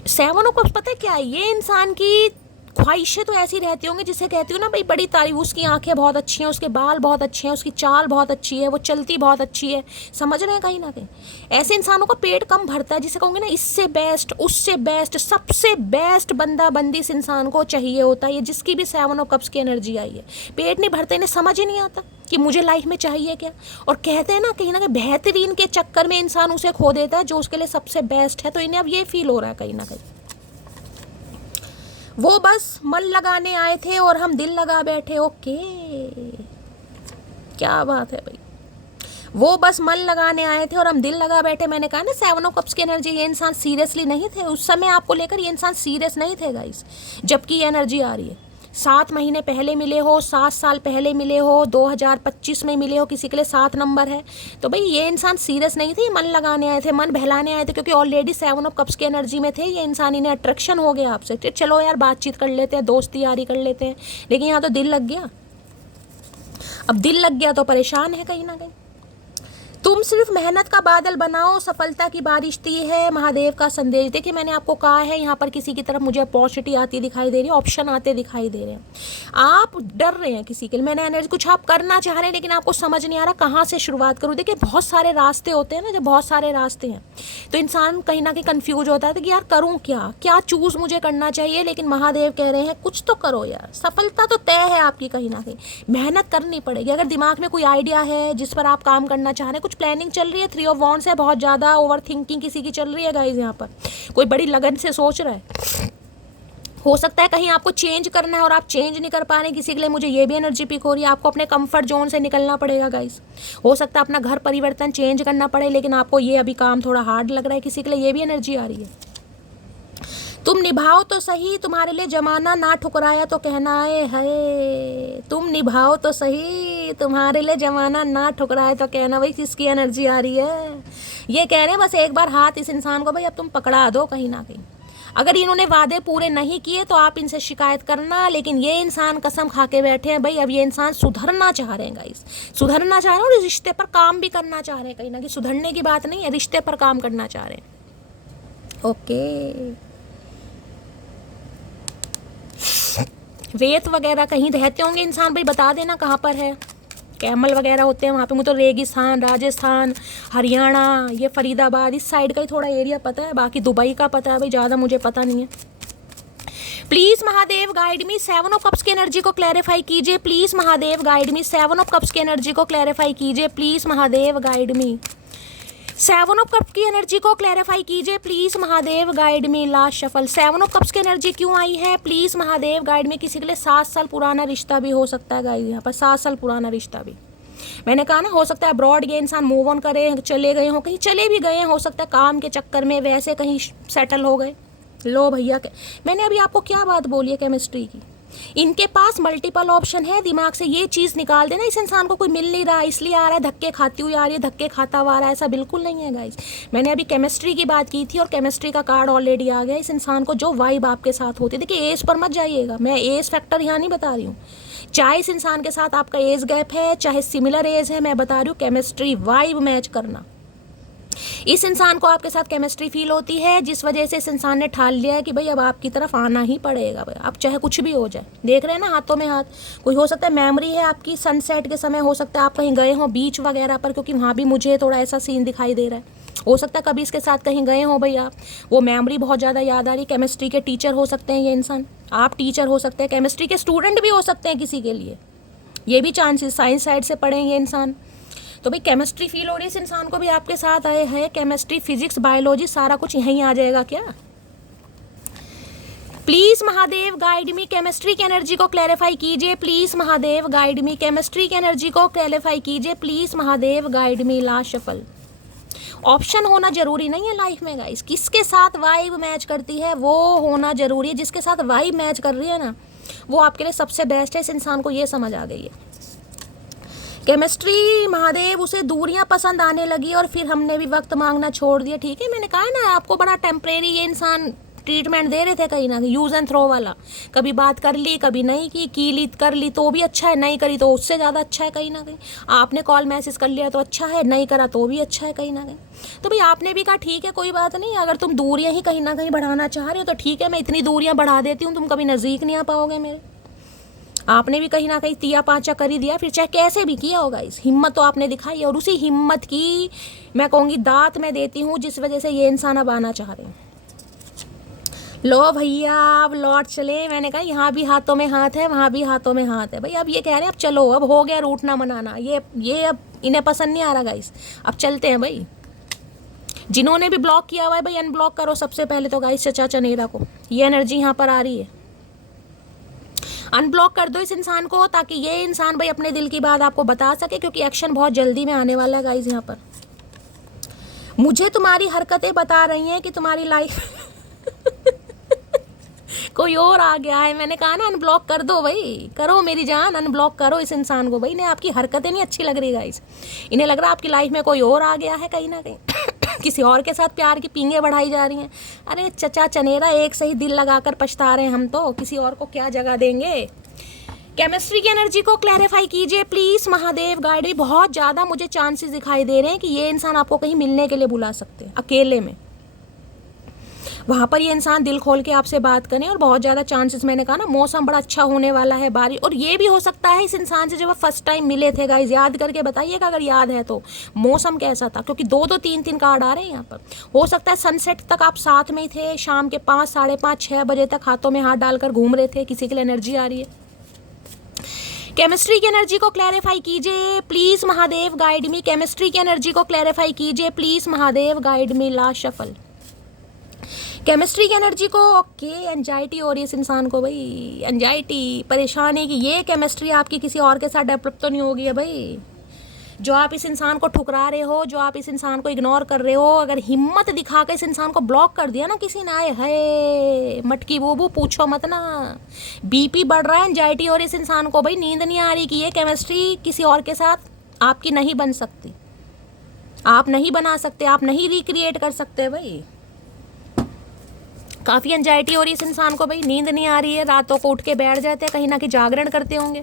सेवन ऑफ कप्स पता है क्या है, ये इंसान की ख्वाहिशें तो ऐसी रहती होंगी जिसे कहती हूँ ना भाई बड़ी तारीफ, उसकी आंखें बहुत अच्छी हैं, उसके बाल बहुत अच्छे हैं, उसकी चाल बहुत अच्छी है, वो चलती बहुत अच्छी है, समझ रहे हैं कहीं ना कहीं। ऐसे इंसानों का पेट कम भरता है, जिसे कहूँगे ना इससे बेस्ट, उससे बेस्ट, सबसे बेस्ट बंदा बंदी इस इंसान को चाहिए होता है। ये जिसकी भी सेवन ऑफ कप्स की एनर्जी आई है, पेट नहीं भरते, इन्हें समझ ही नहीं आता कि मुझे लाइफ में चाहिए क्या। और कहते हैं ना कहीं बेहतरीन के चक्कर में इंसान उसे खो देता है जो उसके लिए सबसे बेस्ट है। तो इन्हें अब ये फील हो रहा है कहीं ना कहीं, वो बस मन लगाने आए थे और हम दिल लगा बैठे। ओके, क्या बात है भाई, वो बस मन लगाने आए थे और हम दिल लगा बैठे। मैंने कहा ना सेवन ऑफ कप्स की एनर्जी, ये इंसान सीरियसली नहीं थे उस समय आपको लेकर, ये इंसान सीरियस नहीं थे गाइस, जबकि ये एनर्जी आ रही है। 7 महीने पहले मिले हो, 7 साल पहले मिले हो, 2025 में मिले हो, किसी के लिए 7 नंबर है, तो भाई ये इंसान सीरियस नहीं थे, मन लगाने आए थे, मन बहलाने आए थे, क्योंकि ऑलरेडी 7 ऑफ कप्स की एनर्जी में थे ये इंसान। इन्हें अट्रैक्शन हो गया आपसे, चलो यार बातचीत कर लेते हैं, दोस्ती यारी कर लेते हैं, लेकिन यहाँ तो दिल लग गया। अब दिल लग गया तो परेशान है कहीं ना कहीं। तुम सिर्फ मेहनत का बादल बनाओ, सफलता की बारिश दी है महादेव का संदेश। देखिए मैंने आपको कहा है यहाँ पर किसी की तरफ मुझे अपॉर्चुनिटी आती दिखाई दे रही है, ऑप्शन आते दिखाई दे रहे हैं। आप डर रहे हैं किसी के लिए, मैंने एनर्जी कुछ आप करना चाह रहे हैं लेकिन आपको समझ नहीं आ रहा कहाँ से शुरुआत करूँ। देखिए बहुत सारे रास्ते होते हैं ना, जब बहुत सारे रास्ते हैं तो इंसान कहीं ना कहीं कन्फ्यूज होता है कि यार करूँ क्या, क्या चूज़ मुझे करना चाहिए। लेकिन महादेव कह रहे हैं कुछ तो करो यार, सफलता तो तय है आपकी, कहीं ना कहीं मेहनत करनी पड़ेगी। अगर दिमाग में कोई आइडिया है जिस पर आप काम करना चाह रहे हैं, कुछ प्लानिंग चल रही है, 3 ऑफ वॉन्ड्स है, बहुत ज़्यादा ओवर थिंकिंग किसी की चल रही है गाइस, यहाँ पर कोई बड़ी लगन से सोच रहा है। हो सकता है कहीं आपको चेंज करना है और आप चेंज नहीं कर पा रहे किसी के लिए, मुझे ये भी एनर्जी पिक हो रही है। आपको अपने कंफर्ट जोन से निकलना पड़ेगा गाइस। हो सकता है अपना घर परिवर्तन चेंज करना पड़े, लेकिन आपको ये अभी काम थोड़ा हार्ड लग रहा है किसी के लिए, ये भी एनर्जी आ रही है। तुम निभाओ तो सही, तुम्हारे लिए जमाना ना ठुकराया तो कहना है। तुम निभाओ तो सही, तुम्हारे लिए जमाना ना ठुकराए तो कहना। भाई किसकी एनर्जी आ रही है, ये कह रहे हैं बस एक बार हाथ इस इंसान को भाई अब तुम पकड़ा दो कहीं ना कहीं। अगर इन्होंने वादे पूरे नहीं किए तो आप इनसे शिकायत करना, लेकिन ये इंसान कसम खा के बैठे हैं भाई अब ये इंसान सुधरना चाह रहे हैं गाइस, सुधरना चाह रहे हैं और रिश्ते पर काम भी करना चाह रहे हैं कहीं ना कहीं। सुधरने की बात नहीं है, रिश्ते पर काम करना चाह रहे हैं। ओके, रेत वगैरह कहीं रहते होंगे इंसान, भाई बता देना कहाँ पर है। कैमल वगैरह होते हैं वहाँ पे। मुझे तो रेगिस्तान, राजस्थान, हरियाणा, ये फरीदाबाद इस साइड का ही थोड़ा एरिया पता है, बाकी दुबई का पता है भाई, ज़्यादा मुझे पता नहीं है। Please Mahadev guide me, 7 of cups की एनर्जी को क्लैरिफाई कीजिए please Mahadev guide me, 7 of cups की एनर्जी को क्लैरिफाई कीजिए please Mahadev guide me, 7 of cups की एनर्जी को क्लैरिफाई कीजिए please Mahadev guide me. Last shuffle, 7 of cups की एनर्जी क्यों आई है प्लीज महादेव गाइड मी। किसी के लिए 7 साल पुराना रिश्ता भी हो सकता है गाइस, यहाँ पर 7 साल पुराना रिश्ता भी। मैंने कहा ना, हो सकता है अब्रॉड ये इंसान मूव ऑन करे, चले गए हों, कहीं चले भी गए, हो सकता है काम के चक्कर में वैसे कहीं सेटल हो गए। लो भैया के मैंने अभी आपको क्या बात बोली है केमिस्ट्री की, इनके पास मल्टीपल ऑप्शन है, दिमाग से ये चीज़ निकाल देना, इस इंसान को कोई मिल नहीं रहा इसलिए आ रहा है, धक्के खाती हुई आ रही है, धक्के खाता हुआ आ रहा है, ऐसा बिल्कुल नहीं है गाइस। मैंने अभी केमिस्ट्री की बात की थी और केमिस्ट्री का कार्ड ऑलरेडी आ गया। इस इंसान को जो वाइब आपके साथ होती है, देखिए एज पर मत जाइएगा, मैं एज फैक्टर यहाँ नहीं बता रही हूँ, चाहे इस इंसान के साथ आपका एज गैप है चाहे सिमिलर एज है, मैं बता रही हूँ केमिस्ट्री वाइब मैच करना। इस इंसान को आपके साथ केमिस्ट्री फील होती है, जिस वजह से इस इंसान ने ठान लिया है कि भाई अब आपकी तरफ आना ही पड़ेगा भाई, अब चाहे कुछ भी हो जाए। देख रहे हैं ना हाथों में हाथ, कोई हो सकता है मेमोरी है आपकी सनसेट के समय, हो सकता है आप कहीं गए हो बीच वगैरह पर, क्योंकि वहाँ भी मुझे थोड़ा ऐसा सीन दिखाई दे रहा है। हो सकता है कभी इसके साथ कहीं गए हो भाई आप, वो मेमोरी बहुत ज़्यादा याद आ रही। केमिस्ट्री के टीचर हो सकते हैं ये इंसान, आप टीचर हो सकते हैं, केमिस्ट्री के स्टूडेंट भी हो सकते हैं किसी के लिए, ये भी चांसेस, साइंस साइड से पढ़े ये इंसान। तो भाई केमिस्ट्री फील हो रही है इस इंसान को भी आपके साथ आए हैं, केमिस्ट्री फिजिक्स बायोलॉजी सारा कुछ यहीं आ जाएगा क्या। Please Mahadev guide me, chemistry की एनर्जी को क्लैरिफाई कीजिए please Mahadev guide me, chemistry की एनर्जी को क्लैरिफाई कीजिए please Mahadev guide me. Last shuffle, option होना जरूरी नहीं है लाइफ में गाइस, किसके साथ वाइब मैच करती है वो होना जरूरी है, जिसके साथ वाइब मैच कर रही है ना वो आपके लिए सबसे बेस्ट है। इस इंसान को ये समझ आ गई है केमिस्ट्री महादेव, उसे दूरियां पसंद आने लगी और फिर हमने भी वक्त मांगना छोड़ दिया। ठीक है, मैंने कहा है ना आपको, बड़ा टेम्परेरी ये इंसान ट्रीटमेंट दे रहे थे कहीं ना कहीं, यूज़ एंड थ्रो वाला, कभी बात कर ली कभी नहीं की ली कर ली तो भी अच्छा है, नहीं करी तो उससे ज़्यादा अच्छा है कहीं ना कहीं। आपने कॉल मैसेज कर लिया तो अच्छा है, नहीं करा तो भी अच्छा है कहीं ना कहीं। तो भाई आपने भी कहा ठीक है कोई बात नहीं, अगर तुम दूरियाँ ही कहीं ना कहीं बढ़ाना चाह रहे हो तो ठीक है, मैं इतनी दूरियाँ बढ़ा देती हूँ, तुम कभी नज़दीक नहीं आ पाओगे मेरे। आपने भी कहीं ना कहीं तिया पाँचा कर ही दिया, फिर चाहे कैसे भी किया होगा, इस हिम्मत तो आपने दिखाई और उसी हिम्मत की मैं कहूँगी दात मैं देती हूँ जिस वजह से ये इंसान अब आना चाह रहे हैं। लो भैया अब लौट चले, मैंने कहा यहाँ भी हाथों में हाथ है वहाँ भी हाथों में हाथ है भाई। अब ये कह रहे हैं अब चलो, अब हो गया रूठना मनाना, ये अब इन्हें पसंद नहीं आ रहा गाइस, अब चलते हैं भाई। जिन्होंने भी ब्लॉक किया हुआ है भाई अनब्लॉक करो सबसे पहले तो गाइस चचा चनेरा को, ये एनर्जी यहाँ पर आ रही है, अनब्लॉक कर दो इस इंसान को ताकि ये इंसान भाई अपने दिल की बात आपको बता सके, क्योंकि एक्शन बहुत जल्दी में आने वाला है गाइस। यहाँ पर मुझे तुम्हारी हरकतें बता रही हैं कि तुम्हारी लाइफ कोई और आ गया है। मैंने कहा ना अनब्लॉक कर दो भाई, करो मेरी जान, अनब्लॉक करो इस इंसान को भाई। इन्हें आपकी हरकतें नहीं अच्छी लग रही गाइस, इन्हें लग रहा है आपकी लाइफ में कोई और आ गया है कहीं ना कहीं किसी और के साथ प्यार की पींगे बढ़ाई जा रही हैं। अरे चचा चनेरा एक सही दिल लगाकर पछता रहे हैं हम तो, किसी और को क्या जगह देंगे। केमिस्ट्री की एनर्जी को क्लैरिफाई कीजिए प्लीज महादेव गाइड। बहुत ज़्यादा मुझे चांसेस दिखाई दे रहे हैं कि ये इंसान आपको कहीं मिलने के लिए बुला सकते हैं अकेले में, वहाँ पर ये इंसान दिल खोल के आपसे बात करें और बहुत ज़्यादा चांसेस, मैंने कहा ना मौसम बड़ा अच्छा होने वाला है, बारिश। और ये भी हो सकता है इस इंसान से जब आप फर्स्ट टाइम मिले थे गाइस, याद करके बताइएगा अगर याद है तो मौसम कैसा था, क्योंकि 2-2 3-3 कार्ड आ रहे हैं यहाँ पर। हो सकता है सनसेट तक आप साथ में ही थे, शाम के 5, 5:30, 6 बजे तक हाथों में हाथ डालकर घूम रहे थे, किसी के लिए एनर्जी आ रही है। केमिस्ट्री की एनर्जी को क्लैरिफाई कीजिए please Mahadev guide me, chemistry की एनर्जी को क्लैरिफाई कीजिए please Mahadev guide me. Last shuffle, chemistry की एनर्जी को ओके, एंजाइटी हो रही है इस इंसान को भाई, एंजाइटी परेशानी की ये केमिस्ट्री आपकी किसी और के साथ डेवलप तो नहीं होगी है भाई। जो आप इस इंसान को ठुकरा रहे हो, जो आप इस इंसान को इग्नोर कर रहे हो, अगर हिम्मत दिखा के इस इंसान को ब्लॉक कर दिया ना किसी ने, आए है मटकी बूबू पूछो मत ना, बीपी बढ़ रहा है, एंजाइटी हो रही है इस इंसान को भाई, नींद नहीं आ रही कि ये केमिस्ट्री किसी और के साथ आपकी नहीं बन सकती, आप नहीं बना सकते, आप नहीं रिक्रिएट कर सकते भाई। काफ़ी एंजाइटी हो रही है इस इंसान को भाई, नींद नहीं आ रही है, रातों को उठ के बैठ जाते हैं, कहीं ना कहीं जागरण करते होंगे।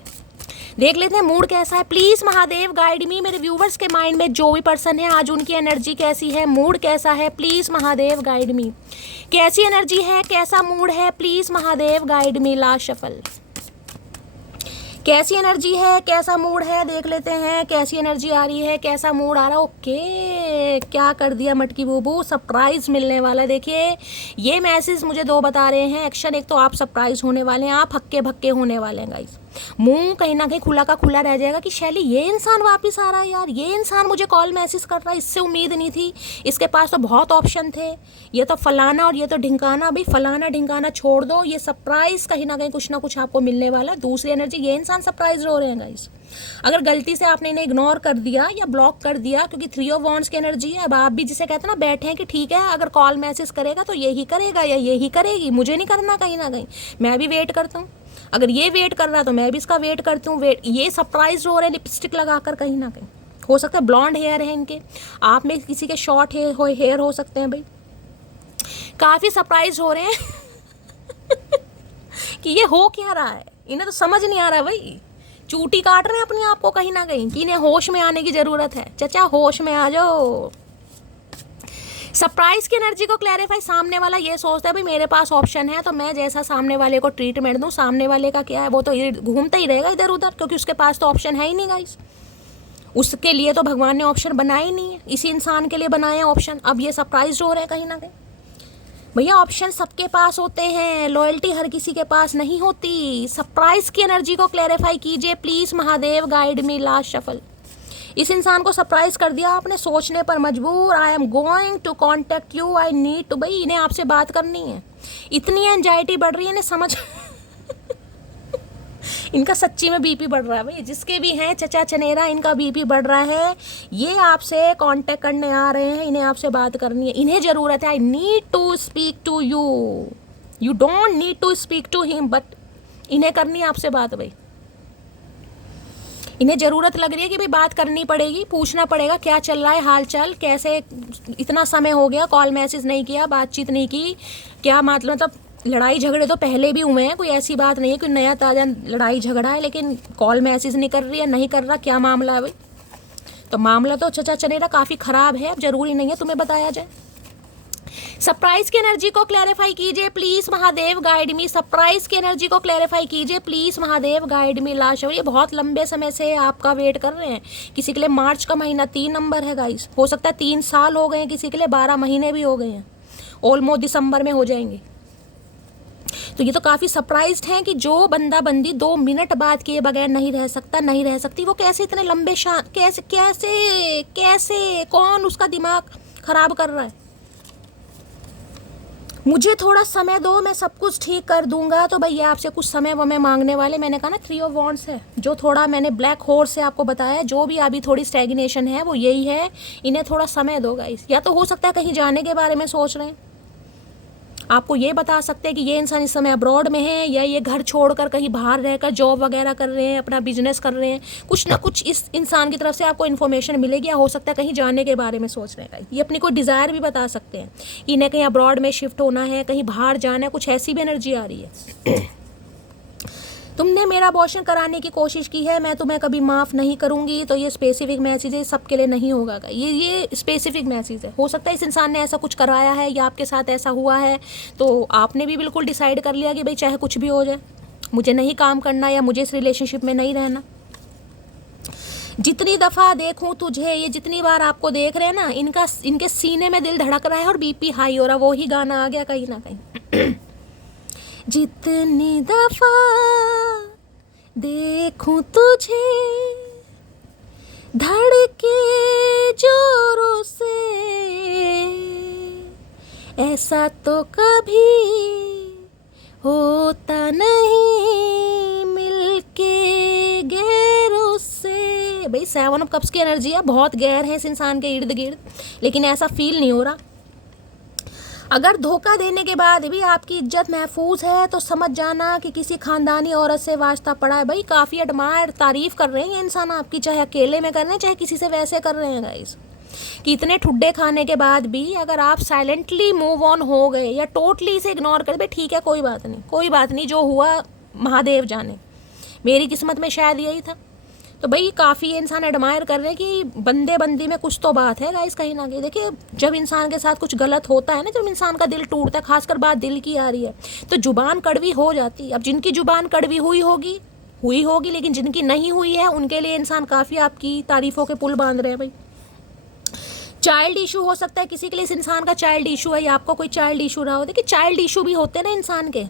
देख लेते हैं मूड कैसा है प्लीज महादेव गाइड मी। मेरे व्यूवर्स के माइंड में जो भी पर्सन है आज उनकी एनर्जी कैसी है, मूड कैसा है, प्लीज महादेव गाइड मी। कैसी एनर्जी है, कैसा मूड है, please Mahadev guide me. Last shuffle, कैसी एनर्जी है, कैसा मूड है, देख लेते हैं कैसी एनर्जी आ रही है, कैसा मूड आ रहा है। ओके, क्या कर दिया मटकी बूबू, सरप्राइज मिलने वाला है। देखिए ये मैसेज मुझे दो बता रहे हैं एक्शन। एक तो आप सरप्राइज होने वाले हैं, आप हक्के भक्के होने वाले हैं गाइस। मुंह कहीं ना कहीं खुला का खुला रह जाएगा कि शैली ये इंसान वापस आ रहा है यार, ये इंसान मुझे कॉल मैसेज कर रहा है, इससे उम्मीद नहीं थी, इसके पास तो बहुत ऑप्शन थे, ये तो फलाना और ये तो ढिंकाना। भाई फलाना ढिंकाना छोड़ दो, ये सरप्राइज कहीं ना कहीं कुछ ना कुछ आपको मिलने वाला है। दूसरी एनर्जी, ये इंसान सरप्राइज हो रहे हैं गाइस। अगर गलती से आपने इन्हें इग्नोर कर दिया या ब्लॉक कर दिया, क्योंकि 3 ऑफ वॉन्ड्स की एनर्जी है। अब आप भी जिसे कहते हैं ना बैठे हैं कि ठीक है अगर कॉल मैसेज करेगा तो यही करेगा या यही करेगी, मुझे नहीं करना, कहीं ना कहीं मैं भी वेट करता हूँ। अगर ये वेट कर रहा है तो मैं भी इसका वेट करती हूँ। ये सरप्राइज हो रहे हैं लिपस्टिक लगाकर, कहीं ना कहीं हो सकता है ब्लॉन्ड हेयर है इनके, आप में किसी के शॉर्ट हेयर हो सकते हैं। भाई काफ़ी सरप्राइज हो रहे हैं कि ये हो क्या रहा है, इन्हें तो समझ नहीं आ रहा है। भाई चूटी काट रहे हैं अपने आप को कहीं ना कहीं कि इन्हें होश में आने की ज़रूरत है। चचा होश में आ जाओ। सरप्राइज की एनर्जी को क्लैरिफाई, सामने वाला ये सोचता है भाई मेरे पास ऑप्शन है तो मैं जैसा सामने वाले को ट्रीटमेंट दूं। सामने वाले का क्या है, वो तो घूमता ही रहेगा इधर उधर, क्योंकि उसके पास तो ऑप्शन है ही नहीं गाइस। उसके लिए तो भगवान ने ऑप्शन बनाए ही नहीं है, इसी इंसान के लिए बनाए हैं ऑप्शन। अब ये सरप्राइज हो रहे हैं कहीं ना कहीं। भैया ऑप्शन सबके पास होते हैं, लॉयल्टी हर किसी के पास नहीं होती। सरप्राइज की एनर्जी को क्लैरिफाई कीजिए please Mahadev, guide me last shuffle. इस इंसान को सरप्राइज कर दिया आपने, सोचने पर मजबूर। I am going to contact you, I need to. भाई इन्हें आपसे बात करनी है, इतनी एंजाइटी बढ़ रही है इन्हें समझ इनका सच्ची में बीपी बढ़ रहा है। भाई जिसके भी हैं चचा चनेरा, इनका बीपी बढ़ रहा है। ये आपसे कांटेक्ट करने आ रहे हैं, इन्हें आपसे बात करनी है, इन्हें ज़रूरत है। I need to speak to you, you don't need to speak to him, but इन्हें करनी है आपसे बात। भाई इन्हें ज़रूरत लग रही है कि भाई बात करनी पड़ेगी, पूछना पड़ेगा क्या चल रहा है, हाल चाल कैसे, इतना समय हो गया कॉल मैसेज नहीं किया, बातचीत नहीं की, क्या मतलब लड़ाई झगड़े तो पहले भी हुए हैं, कोई ऐसी बात नहीं है कोई नया ताज़ा लड़ाई झगड़ा है, लेकिन कॉल मैसेज नहीं कर रही है, नहीं कर रहा, क्या मामला है भाई। तो मामला तो चचा चनेरा काफ़ी ख़राब है, अब ज़रूरी नहीं है तुम्हें बताया जाए। सरप्राइज की एनर्जी को क्लैरिफाई कीजिए please Mahadev, guide me. Surprise की एनर्जी को क्लैरिफाई कीजिए please Mahadev, guide me last. ये बहुत लंबे समय से आपका वेट कर रहे हैं। किसी के लिए मार्च का महीना 3 नंबर है गाइस, हो सकता है 3 साल हो गए हैं, किसी के लिए 12 महीने भी हो गए हैं, ऑलमोस्ट दिसंबर में हो जाएंगे। तो ये तो काफ़ी सरप्राइज्ड हैं कि जो बंदा बंदी 2 मिनट बात किए बगैर नहीं रह सकता, नहीं रह सकती, वो कैसे इतने लंबे कैसे कैसे कैसे कौन उसका दिमाग खराब कर रहा है। मुझे थोड़ा समय दो, मैं सब कुछ ठीक कर दूंगा। तो भैया आपसे कुछ समय वो मैं मांगने वाले, मैंने कहा ना 3 ऑफ वॉन्ड्स है, जो थोड़ा मैंने ब्लैक हॉर्स से आपको बताया, जो भी अभी थोड़ी स्टैग्नेशन है वो यही है, इन्हें थोड़ा समय दो गाइस। या तो हो सकता है कहीं जाने के बारे में सोच रहे हैं, आपको ये बता सकते हैं कि ये इंसान इस समय अब्रॉड में है, या ये घर छोड़कर कहीं बाहर रहकर जॉब वगैरह कर रहे हैं, अपना बिजनेस कर रहे हैं, कुछ ना कुछ इस इंसान की तरफ से आपको इन्फॉर्मेशन मिलेगी। या हो सकता है कहीं जाने के बारे में सोच रहे हैं, ये अपनी कोई डिज़ायर भी बता सकते हैं कि इन्हें कहीं अब्रॉड में शिफ्ट होना है, कहीं बाहर जाना है, कुछ ऐसी भी एनर्जी आ रही है। तुमने मेरा अबॉर्शन कराने की कोशिश की है, मैं तुम्हें कभी माफ़ नहीं करूंगी। तो ये स्पेसिफिक मैसेज है, सबके लिए नहीं होगा। ये स्पेसिफिक मैसेज है। हो सकता है इस इंसान ने ऐसा कुछ कराया है या आपके साथ ऐसा हुआ है, तो आपने भी बिल्कुल डिसाइड कर लिया कि भाई चाहे कुछ भी हो जाए, मुझे नहीं काम करना या मुझे इस रिलेशनशिप में नहीं रहना। जितनी दफ़ा देखूं तुझे, ये जितनी बार आपको देख रहे हैं ना, इनके सीने में दिल धड़क रहा है और बीपी हाई हो रहा है। वो ही गाना आ गया कहीं ना कहीं। जितनी दफा देखूं तुझे धड़के जोरों से, ऐसा तो कभी होता नहीं मिलके गैरों से। भाई 7 ऑफ कप्स की एनर्जी है, बहुत गैर है इस इंसान के इर्द गिर्द, लेकिन ऐसा फील नहीं हो रहा। अगर धोखा देने के बाद भी आपकी इज्जत महफूज है तो समझ जाना कि किसी खानदानी औरत से वास्ता पड़ा है। भाई काफ़ी एडमायर, तारीफ़ कर रहे हैं ये इंसान आपकी, चाहे अकेले में कर रहे हैं चाहे किसी से वैसे कर रहे हैं गाइस। कि इतने ठुड्डे खाने के बाद भी अगर आप साइलेंटली मूव ऑन हो गए या टोटली इसे इग्नोर कर दे, ठीक है कोई बात नहीं, कोई बात नहीं, जो हुआ महादेव जाने, मेरी किस्मत में शायद यही था। तो भाई काफ़ी इंसान एडमायर कर रहे हैं कि बंदे बंदी में कुछ तो बात है गाइस कहीं ना कहीं। देखिए जब इंसान के साथ कुछ गलत होता है ना, जब इंसान का दिल टूटता है, खासकर बात दिल की आ रही है, तो जुबान कड़वी हो जाती है। अब जिनकी जुबान कड़वी हुई होगी हुई होगी, लेकिन जिनकी नहीं हुई है उनके लिए इंसान काफ़ी आपकी तारीफ़ों के पुल बांध रहे हैं भाई। चाइल्ड इशू हो सकता है किसी के लिए, इस इंसान का चाइल्ड इशू है या आपको कोई चाइल्ड इशू रहा हो। देखिए चाइल्ड इशू भी होते हैं ना इंसान के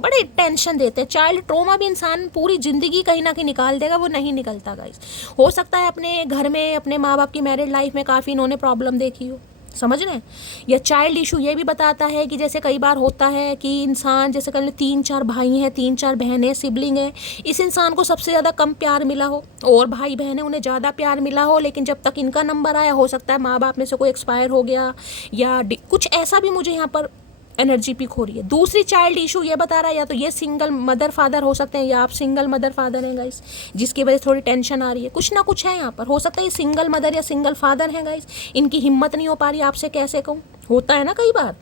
बड़े टेंशन देते हैं। चाइल्ड ट्रॉमा भी इंसान पूरी ज़िंदगी कहीं ना कहीं निकाल देगा, वो नहीं निकलता गाइस। हो सकता है अपने घर में अपने माँ बाप की मैरिड लाइफ में काफ़ी इन्होंने प्रॉब्लम देखी हो, समझ रहे हैं। या चाइल्ड इशू ये भी बताता है कि जैसे कई बार होता है कि इंसान, जैसे कल 3-4 भाई हैं, 3-4 बहनें, सिबलिंग हैं, इस इंसान को सबसे ज़्यादा कम प्यार मिला हो और भाई बहनें उन्हें ज़्यादा प्यार मिला हो, लेकिन जब तक इनका नंबर आया हो सकता है माँ बाप में से कोई एक्सपायर हो गया या कुछ ऐसा भी मुझे यहाँ पर एनर्जी पिक हो रही है। दूसरी चाइल्ड इशू ये बता रहा है या तो ये सिंगल मदर फादर हो सकते हैं या आप सिंगल मदर फादर हैं गाइस, जिसकी वजह से थोड़ी टेंशन आ रही है। कुछ ना कुछ है यहाँ पर, हो सकता है ये सिंगल मदर या सिंगल फादर हैं गाइस, इनकी हिम्मत नहीं हो पा रही, आपसे कैसे कहूँ, होता है ना कई बार।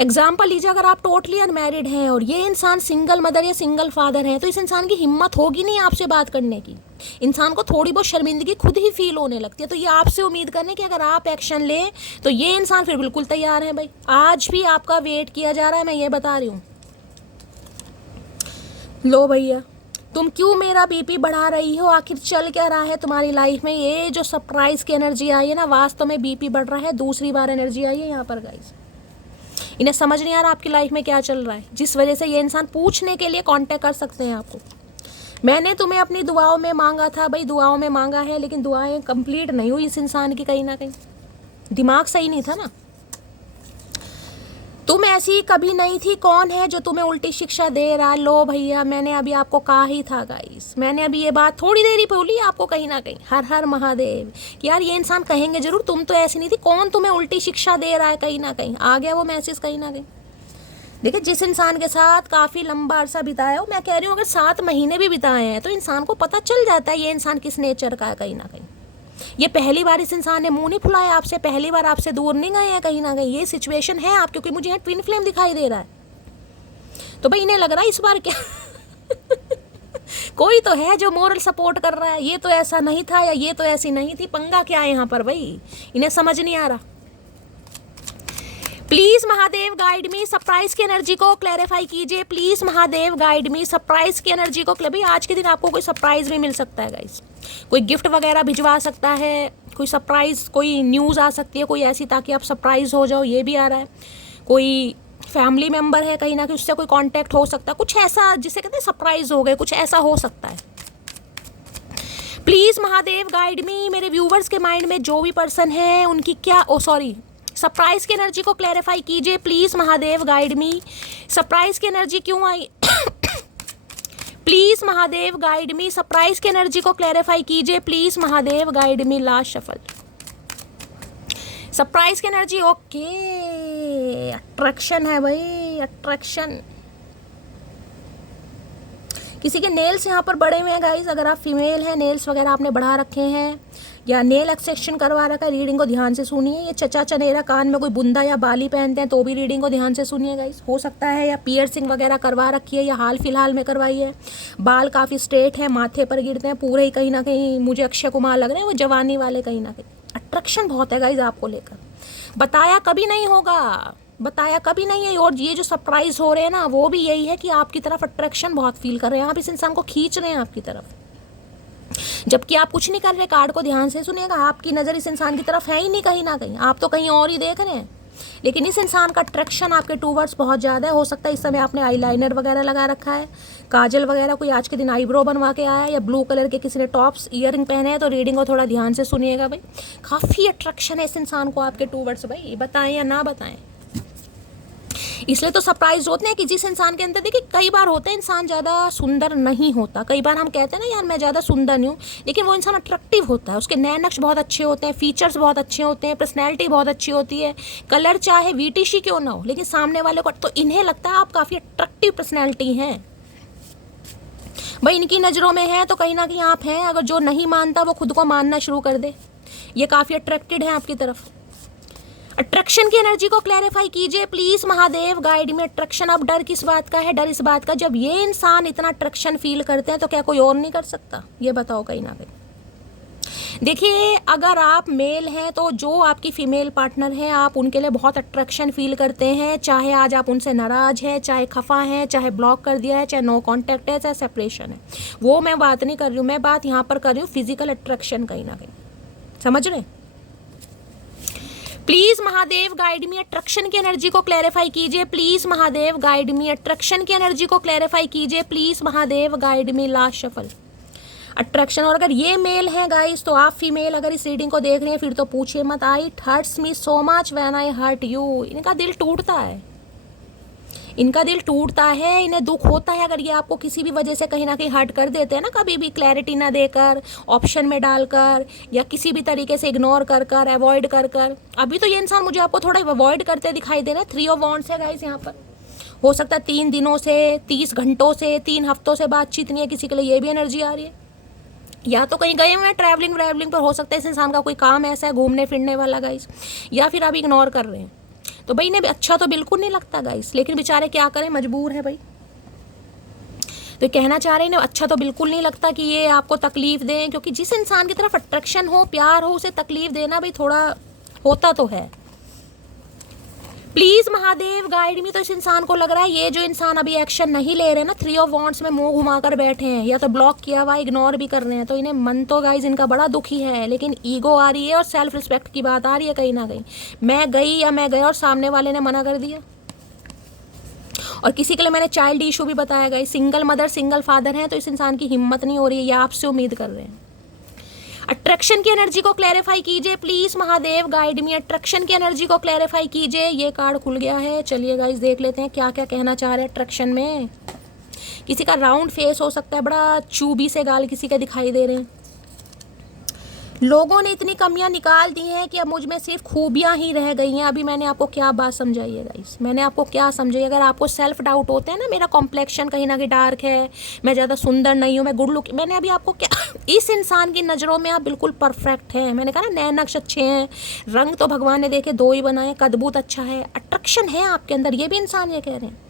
एग्जाम्पल लीजिए, अगर आप टोटली अनमैरिड हैं और ये इंसान सिंगल मदर या सिंगल फादर हैं, तो इस इंसान की हिम्मत होगी नहीं आपसे बात करने की। इंसान को थोड़ी बहुत शर्मिंदगी खुद ही फील होने लगती है। तो ये आपसे उम्मीद करने कि अगर आप एक्शन लें तो ये इंसान फिर बिल्कुल तैयार है भाई। आज भी आपका वेट किया जा रहा है, मैं ये बता रही हूँ। लो भैया, तुम क्यों मेरा बीपी बढ़ा रही हो, आखिर चल क्या रहा है तुम्हारी लाइफ में। ये जो सरप्राइज की एनर्जी आई है ना, वास्तव में बीपी बढ़ रहा है, दूसरी बार एनर्जी आई है यहाँ पर गाइस। इन्हें समझ नहीं आ रहा आपकी लाइफ में क्या चल रहा है, जिस वजह से ये इंसान पूछने के लिए कांटेक्ट कर सकते हैं आपको। मैंने तुम्हें अपनी दुआओं में मांगा था भाई, दुआओं में मांगा है, लेकिन दुआएं कंप्लीट नहीं हुई इस इंसान की, कहीं ना कहीं दिमाग सही नहीं था ना। तुम ऐसी कभी नहीं थी, कौन है जो तुम्हें उल्टी शिक्षा दे रहा। लो भैया, मैंने अभी आपको कहा ही था गाइस, मैंने अभी ये बात थोड़ी देर ही बोली आपको कहीं ना कहीं, हर हर महादेव, कि यार ये इंसान कहेंगे जरूर तुम तो ऐसी नहीं थी, कौन तुम्हें उल्टी शिक्षा दे रहा है। कहीं ना कहीं आ गया वो मैसेज कहीं ना कहीं। देखिए जिस इंसान के साथ काफ़ी लंबा अरसा बिताया हो, मैं कह रही हूँ अगर 7 महीने भी बिताए हैं तो इंसान को पता चल जाता है ये इंसान किस नेचर का है। कहीं ना कहीं ये पहली बार इस इंसान ने मुंह नहीं फुलाया आपसे, पहली बार आपसे दूर नहीं गए हैं, कहीं ना कहीं ये सिचुएशन है आप, क्योंकि मुझे यहाँ ट्विन फ्लेम दिखाई दे रहा है। तो भाई इन्हें लग रहा है इस बार क्या कोई तो है जो मोरल सपोर्ट कर रहा है, ये तो ऐसा नहीं था या ये तो ऐसी नहीं थी, पंगा क्या है यहाँ पर भाई, इन्हें समझ नहीं आ रहा। Please Mahadev guide me, surprise की एनर्जी को क्लैरिफाई कीजिए। Please Mahadev guide me, surprise की एनर्जी को भाई आज के दिन आपको कोई सरप्राइज भी मिल सकता है गाइस, कोई गिफ्ट वगैरह भिजवा सकता है, कोई सरप्राइज, कोई न्यूज़ आ सकती है कोई ऐसी, ताकि आप सरप्राइज हो जाओ, ये भी आ रहा है। कोई फैमिली मेम्बर है कहीं ना कहीं, उससे कोई कांटेक्ट हो सकता है, कुछ ऐसा जिसे कहते हैं सरप्राइज हो गए, कुछ ऐसा हो सकता है। प्लीज महादेव गाइड मी, मेरे व्यूवर्स के माइंड में जो भी पर्सन है उनकी क्या सरप्राइज की एनर्जी को क्लैरिफाई कीजिए। Please Mahadev guide me, surprise की एनर्जी क्यों आई please Mahadev guide me, surprise की एनर्जी को क्लैरिफाई कीजिए। Please Mahadev guide me, last shuffle, surprise की एनर्जी। ओके, अट्रैक्शन है भाई, अट्रैक्शन। किसी के नेल्स यहाँ पर बड़े हुए हैं गाइस, अगर आप फीमेल हैं, नेल्स वगैरह आपने बढ़ा रखे हैं या नेल एक्सटेंशन करवा रखा है, रीडिंग को ध्यान से सुनिए। ये चचा चनेरा कान में कोई बुंदा या बाली पहनते हैं तो भी रीडिंग को ध्यान से सुनिए गाइस, हो सकता है। या पियर्सिंग वगैरह करवा रखी है या हाल फिलहाल में करवाई है, बाल काफ़ी स्ट्रेट है, माथे पर गिरते हैं पूरे ही, कहीं ना कहीं मुझे अक्षय कुमार लग रहे हैं वो जवानी वाले। कहीं ना कहीं अट्रैक्शन बहुत है गाइस आपको लेकर, बताया कभी नहीं होगा, बताया कभी नहीं है। और ये जो सरप्राइज हो रहे हैं ना, वो भी यही है कि आपकी तरफ अट्रैक्शन बहुत फील कर रहे हैं, आप इस इंसान को खींच रहे हैं आपकी तरफ, जबकि आप कुछ नहीं कर रहे। कार्ड को ध्यान से सुनिएगा, आपकी नज़र इस इंसान की तरफ है ही नहीं, कहीं ना कहीं आप तो कहीं और ही देख रहे हैं, लेकिन इस इंसान का अट्रैक्शन आपके टूवर्ड्स बहुत ज़्यादा है। हो सकता है इस समय आपने आईलाइनर वगैरह लगा रखा है, काजल वगैरह, कोई आज के दिन आईब्रो बनवा के आया है, या ब्लू कलर के किसी ने टॉप्स ईयरिंग पहने हैं, तो रीडिंग को थोड़ा ध्यान से सुनिएगा भाई। काफ़ी अट्रैक्शन है इस इंसान को आपके टूवर्ड्स भाई, बताएं या ना बताएं। इसलिए तो सरप्राइज होते हैं कि जिस इंसान के अंदर, देखिए कई बार होता है इंसान ज़्यादा सुंदर नहीं होता, कई बार हम कहते हैं ना यार मैं ज़्यादा सुंदर नहीं हूँ, लेकिन वो इंसान अट्रैक्टिव होता है, उसके नए नक्श बहुत अच्छे होते हैं, फीचर्स बहुत अच्छे होते हैं, पर्सनैलिटी बहुत अच्छी होती है, कलर चाहे वीटीशी क्यों ना हो, लेकिन सामने वाले को तो इन्हें लगता है आप काफ़ी अट्रैक्टिव पर्सनैलिटी हैं भाई, इनकी नज़रों में है तो कहीं ना कहीं आप हैं। अगर जो नहीं मानता वो खुद को मानना शुरू कर दे, ये काफ़ी अट्रैक्टेड है आपकी तरफ। अट्रैक्शन की एनर्जी को क्लैरिफाई कीजिए प्लीज महादेव गाइड में। अट्रैक्शन, अब डर किस बात का है? डर इस बात का, जब ये इंसान इतना अट्रैक्शन फील करते हैं तो क्या कोई और नहीं कर सकता? ये बताओ कहीं ना कहीं। देखिए, अगर आप मेल हैं तो जो आपकी फीमेल पार्टनर हैं आप उनके लिए बहुत अट्रैक्शन फील करते हैं, चाहे आज आप उनसे नाराज़ हैं, चाहे खफा हैं, चाहे ब्लॉक कर दिया है, चाहे नो कांटेक्ट है, चाहे सेपरेशन है। वो मैं बात नहीं कर रही हूँ, मैं बात यहाँ पर कर रही हूँ फिजिकल अट्रैक्शन कहीं ना कहीं, समझ रहे? Please Mahadev guide me, attraction की एनर्जी को क्लैरिफाई कीजिए। Please Mahadev guide me, attraction की एनर्जी को क्लैरिफाई कीजिए। Please Mahadev guide me. Last shuffle, attraction. और अगर ये मेल है गाइस, तो आप फीमेल अगर इस रीडिंग को देख रहे हैं फिर तो पूछिए मत। I hurts me so much when I hurt you. इनका दिल टूटता है, इनका दिल टूटता है, इन्हें दुख होता है अगर ये आपको किसी भी वजह से कहीं ना कहीं हर्ट कर देते हैं ना, कभी भी क्लैरिटी ना देकर, ऑप्शन में डालकर, या किसी भी तरीके से इग्नोर कर कर, अवॉइड कर कर। अभी तो ये इंसान मुझे आपको थोड़ा अवॉइड करते दिखाई दे रहा है। 3 ऑफ वॉन्ड्स है गाइस यहाँ पर। हो सकता है 3 दिनों से, 30 घंटों से, 3 हफ्तों से बातचीत नहीं है किसी के लिए, ये भी एनर्जी आ रही है। या तो कहीं गए हुए हैं ट्रैवलिंग पर, हो सकता है इस इंसान का कोई काम ऐसा है घूमने फिरने वाला गाइस, या फिर आप इग्नोर कर रहे हैं। तो भाई इन्हें अच्छा तो बिल्कुल नहीं लगता गाइस, लेकिन बेचारे क्या करें, मजबूर है भाई। तो कहना चाह रहे हैं अच्छा तो बिल्कुल नहीं लगता कि ये आपको तकलीफ दें, क्योंकि जिस इंसान की तरफ अट्रैक्शन हो, प्यार हो, उसे तकलीफ देना भाई थोड़ा होता तो है। प्लीज महादेव गाइड मी। तो इस इंसान को लग रहा है ये जो इंसान अभी एक्शन नहीं ले रहे ना, 3 ऑफ वॉन्ड्स में मुंह घुमाकर बैठे हैं, या तो ब्लॉक किया हुआ, इग्नोर भी कर रहे हैं, तो इन्हें मन तो गाइज इनका बड़ा दुखी है, लेकिन ईगो आ रही है और सेल्फ रिस्पेक्ट की बात आ रही है कहीं ना कहीं। मैं गई या मैं गया और सामने वाले ने मना कर दिया। और किसी के लिए मैंने चाइल्ड इशू भी बताया गया, सिंगल मदर सिंगल फादर हैं, तो इस इंसान की हिम्मत नहीं हो रही है, या आपसे उम्मीद कर रहे हैं। अट्रैक्शन की एनर्जी को क्लैरिफाई कीजिए please Mahadev guide me. Attraction की एनर्जी को क्लैरिफाई कीजिए। ये कार्ड खुल गया है, चलिए गाइस देख लेते हैं क्या क्या कहना चाह रहे हैं अट्रैक्शन में। किसी का राउंड फेस हो सकता है, बड़ा चूबी से गाल किसी के दिखाई दे रहे हैं। लोगों ने इतनी कमियां निकाल दी हैं कि अब मुझ में सिर्फ खूबियां ही रह गई हैं। अभी मैंने आपको क्या बात समझाई है गाइस, मैंने आपको क्या समझाई। अगर आपको सेल्फ डाउट होते हैं ना, मेरा कॉम्प्लेक्शन कहीं ना कहीं डार्क है, मैं ज़्यादा सुंदर नहीं हूँ, मैं गुड लुक, मैंने अभी आपको क्या, इस इंसान की नज़रों में आप बिल्कुल परफेक्ट हैं। मैंने कहा ना नए नक्श अच्छे हैं, रंग तो भगवान ने देखे 2 ही बनाए, कदबूत अच्छा है, अट्रैक्शन है आपके अंदर। ये भी इंसान ये कह रहे हैं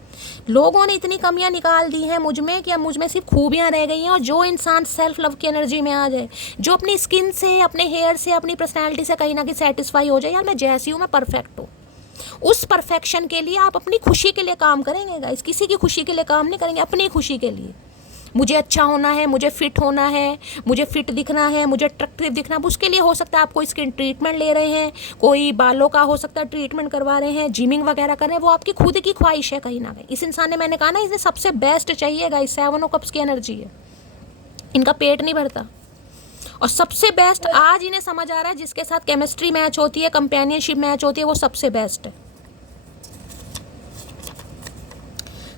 लोगों ने इतनी कमियां निकाल दी हैं मुझ में कि अब मुझ में सिर्फ खूबियां रह गई हैं। और जो इंसान सेल्फ लव की एनर्जी में आ जाए, जो अपनी स्किन से, अपने हेयर से, अपनी पर्सनैलिटी से कहीं ना कहीं सेटिस्फाई हो जाए, यार मैं जैसी हूँ मैं परफेक्ट हूँ, उस परफेक्शन के लिए आप अपनी खुशी के लिए काम करेंगे गाइस, किसी की खुशी के लिए काम नहीं करेंगे, अपनी खुशी के लिए। मुझे अच्छा होना है, मुझे फिट होना है, मुझे फिट दिखना है, मुझे अट्रैक्टिव दिखना है, उसके लिए हो सकता है आप कोई स्किन ट्रीटमेंट ले रहे हैं, कोई बालों का हो सकता है ट्रीटमेंट करवा रहे हैं, जिमिंग वगैरह कर रहे हैं, वो आपकी खुद की ख्वाहिश है कहीं ना कहीं। इस इंसान ने, मैंने कहा ना, इसे सबसे बेस्ट चाहिए गाइस, 7 ऑफ कप्स की एनर्जी है, इनका पेट नहीं भरता। और सबसे बेस्ट आज इन्हें समझ आ रहा है, जिसके साथ केमिस्ट्री मैच होती है, कंपेनियनशिप मैच होती है, वो सबसे बेस्ट है।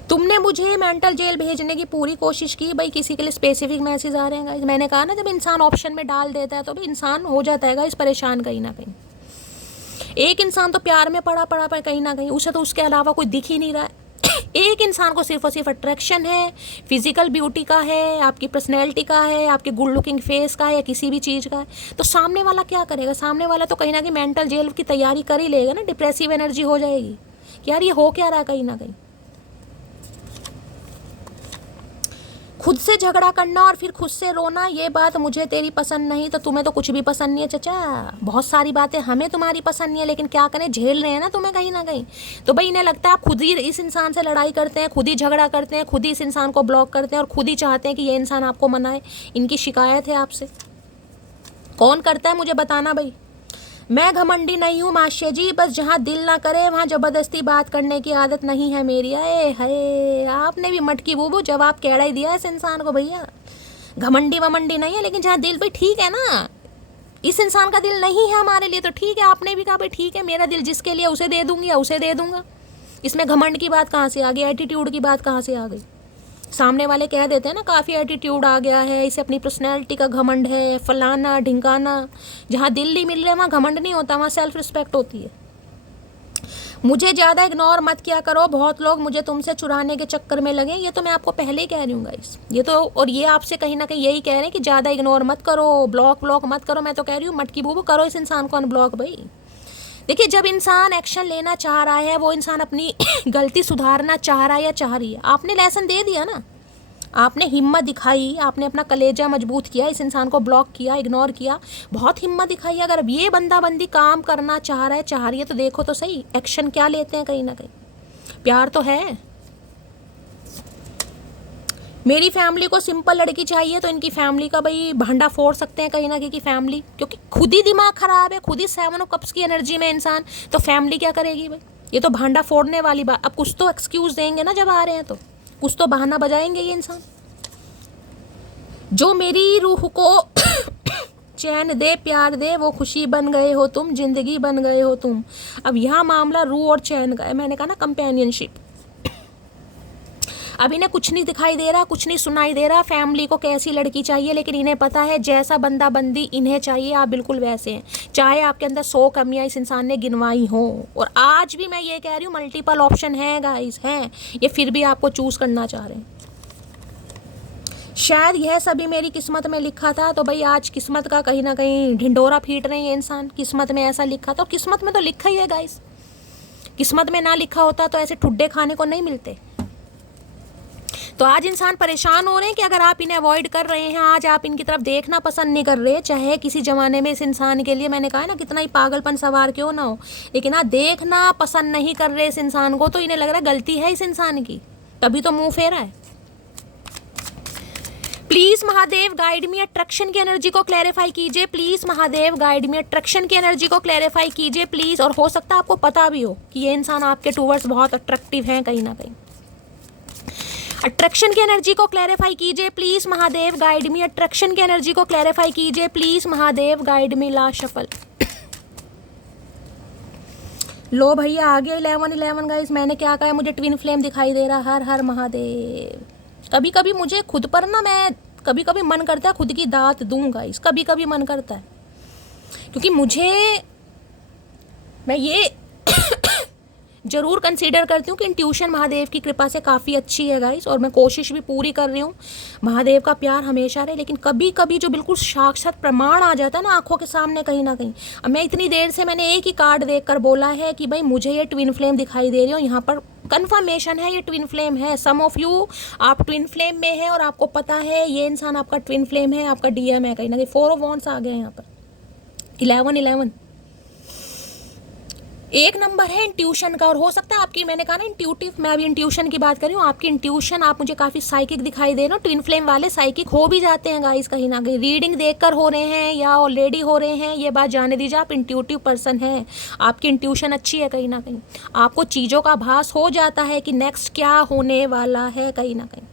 तुमने मुझे मेंटल जेल भेजने की पूरी कोशिश की, भाई किसी के लिए स्पेसिफिक मैसेज आ रहे हैं गाइस। मैंने कहा ना जब इंसान ऑप्शन में डाल देता है तो भी इंसान हो जाता है गाइस परेशान कहीं ना कहीं। एक इंसान तो प्यार में पड़ा कहीं ना कहीं, उसे तो उसके अलावा कोई दिख ही नहीं रहा है। एक इंसान को सिर्फ और सिर्फ अट्रैक्शन है, फिजिकल ब्यूटी का है, आपकी पर्सनैलिटी का है, आपके गुड लुकिंग फेस का है, या किसी भी चीज़ का है। तो सामने वाला क्या करेगा, सामने वाला तो कहीं ना कहीं मेंटल जेल की तैयारी कर ही लेगा ना, डिप्रेसिव एनर्जी हो जाएगी कि यार ये हो क्या रहा है कहीं ना कहीं। खुद से झगड़ा करना और फिर खुद से रोना, ये बात मुझे तेरी पसंद नहीं तो तुम्हें तो कुछ भी पसंद नहीं है चाचा। बहुत सारी बातें हमें तुम्हारी पसंद नहीं है, लेकिन क्या करें, झेल रहे हैं ना तुम्हें कहीं ना कहीं। तो भाई इन्हें लगता है आप खुद ही इस इंसान से लड़ाई करते हैं, खुद ही झगड़ा करते हैं, खुद ही इस इंसान को ब्लॉक करते हैं, और खुद ही चाहते हैं कि ये इंसान आपको मनाए। इनकी शिकायत है आपसे। कौन करता है मुझे बताना भाई। मैं घमंडी नहीं हूँ माशे जी, बस जहाँ दिल ना करे वहाँ ज़बरदस्ती बात करने की आदत नहीं है मेरी। अरे है, आपने भी मटकी बूबू जवाब कैड़ा ही दिया इस इंसान को भैया। घमंडी वमंडी नहीं है, लेकिन जहाँ दिल भाई ठीक है ना, इस इंसान का दिल नहीं है हमारे लिए तो ठीक है। आपने भी कहा भाई ठीक है, मेरा दिल जिसके लिए उसे दे दूँगी या उसे दे दूँगा। इसमें घमंड की बात कहाँ से आ गई, एटीट्यूड की बात कहाँ से आ गई। सामने वाले कह देते हैं ना काफ़ी एटीट्यूड आ गया है, इसे अपनी पर्सनैलिटी का घमंड है, फलाना ढिंकाना। जहाँ दिल नहीं मिल रहा है वहाँ घमंड नहीं होता, वहाँ सेल्फ रिस्पेक्ट होती है। मुझे ज़्यादा इग्नोर मत किया करो, बहुत लोग मुझे तुमसे चुराने के चक्कर में लगे। ये तो मैं आपको पहले ही कह रही हूँ गाइस, ये तो, और ये आपसे कहीं ना कहीं यही कह रहे हैं कि ज़्यादा इग्नोर मत करो, ब्लॉक मत करो। मैं तो कह रही हूँ मटकी बूबू करो इस इंसान को अनब्लॉक भाई। देखिए जब इंसान एक्शन लेना चाह रहा है, वो इंसान अपनी गलती सुधारना चाह रहा है या चाह रही है, आपने लेसन दे दिया ना। आपने हिम्मत दिखाई, आपने अपना कलेजा मजबूत किया, इस इंसान को ब्लॉक किया, इग्नोर किया, बहुत हिम्मत दिखाई। अगर अब ये बंदा बंदी काम करना चाह रहा है, चाह रही है, तो देखो तो सही एक्शन क्या लेते हैं। कहीं ना कहीं प्यार तो है। मेरी फैमिली को सिंपल लड़की चाहिए तो इनकी फैमिली का भाई भांडा फोड़ सकते हैं कहीं ना कहीं की फैमिली, क्योंकि खुद ही दिमाग खराब है, खुद ही 7 ऑफ कप्स की एनर्जी में इंसान, तो फैमिली क्या करेगी भाई? ये तो भांडा फोड़ने वाली बात। अब कुछ तो एक्सक्यूज देंगे ना, जब आ रहे हैं तो कुछ तो बहाना बजाएंगे ये इंसान। जो मेरी रूह को चैन दे, प्यार दे, वो खुशी बन गए हो तुम, जिंदगी बन गए हो तुम। अब यहाँ मामला रूह और चैन का है। मैंने कहा ना कंपेनियनशिप। अब इन्हें कुछ नहीं दिखाई दे रहा, कुछ नहीं सुनाई दे रहा फैमिली को कैसी लड़की चाहिए, लेकिन इन्हें पता है जैसा बंदा बंदी इन्हें चाहिए, आप बिल्कुल वैसे हैं। चाहे आपके अंदर 100 कमियां इस इंसान ने गिनवाई हो, और आज भी मैं ये कह रही हूँ मल्टीपल ऑप्शन है गाइस, हैं, ये फिर भी आपको चूज करना चाह रहे हैं। शायद यह सभी मेरी किस्मत में लिखा था, तो भाई आज किस्मत का कहीं ना कहीं ढिंडोरा पीट रहे हैं इंसान। किस्मत में ऐसा लिखा था, और किस्मत में तो लिखा ही है गाइस। किस्मत में ना लिखा होता तो ऐसे ठुड्डे खाने को नहीं मिलते। तो आज इंसान परेशान हो रहे हैं कि अगर आप इन्हें अवॉइड कर रहे हैं, आज आप इनकी तरफ देखना पसंद नहीं कर रहे, चाहे किसी ज़माने में इस इंसान के लिए, मैंने कहा है ना, कितना ही पागलपन सवार क्यों ना हो, लेकिन आप देखना पसंद नहीं कर रहे इस इंसान को, तो इन्हें लग रहा है गलती है इस इंसान की, तभी तो मुंह फेरा है। Please Mahadev guide me, attraction की एनर्जी को क्लैरिफाई कीजिए। Please Mahadev guide me, attraction की एनर्जी को क्लैरिफाई कीजिए प्लीज। और हो सकता है आपको पता भी हो कि ये इंसान आपके टूवर्ड्स बहुत अट्रैक्टिव हैं कहीं ना कहीं। अट्रैक्शन की एनर्जी को क्लैरिफाई कीजिए please Mahadev guide me, attraction की एनर्जी को क्लैरिफाई कीजिए please Mahadev guide me. Last shuffle. लो भैया आगे 11 गाइस। मैंने क्या कहा, मुझे ट्विन फ्लेम दिखाई दे रहा। हर हर महादेव। कभी कभी मुझे खुद पर ना, मैं कभी कभी मन करता है खुद की दात दूं गाइस, कभी कभी मन करता है, क्योंकि मैं ये जरूर कंसीडर करती हूँ कि इंट्यूशन महादेव की कृपा से काफ़ी अच्छी है गाइस, और मैं कोशिश भी पूरी कर रही हूँ महादेव का प्यार हमेशा रहे। लेकिन कभी कभी जो बिल्कुल साक्षात प्रमाण आ जाता है ना आंखों के सामने कहीं ना कहीं। अब मैं इतनी देर से मैंने एक ही कार्ड देखकर बोला है कि भाई मुझे ये ट्विन फ्लेम दिखाई दे रही हो, यहाँ पर कंफर्मेशन है ये ट्विन फ्लेम है। सम ऑफ यू आप ट्विन फ्लेम में है और आपको पता है ये इंसान आपका ट्विन फ्लेम है, आपका डीएम है कहीं ना कहीं। 4 ऑफ वॉन्ड्स आ गए यहाँ पर। 11 एक नंबर है इंट्यूशन का। और हो सकता है आपकी, मैंने कहा ना इंट्यूटिव, मैं अभी इंट्यूशन की बात कर रही हूँ, आपकी इंट्यूशन, आप मुझे काफ़ी साइकिक दिखाई दे रहे हो। ट्विन फ्लेम वाले साइकिक हो भी जाते हैं गाइस कहीं ना कहीं, रीडिंग देखकर हो रहे हैं या ऑलरेडी हो रहे हैं, ये बात जाने दीजिए। आप इंट्यूटिव पर्सन हैं, आपकी इंट्यूशन अच्छी है कहीं ना कहीं, आपको चीज़ों का आभास हो जाता है कि नेक्स्ट क्या होने वाला है कहीं ना कहीं।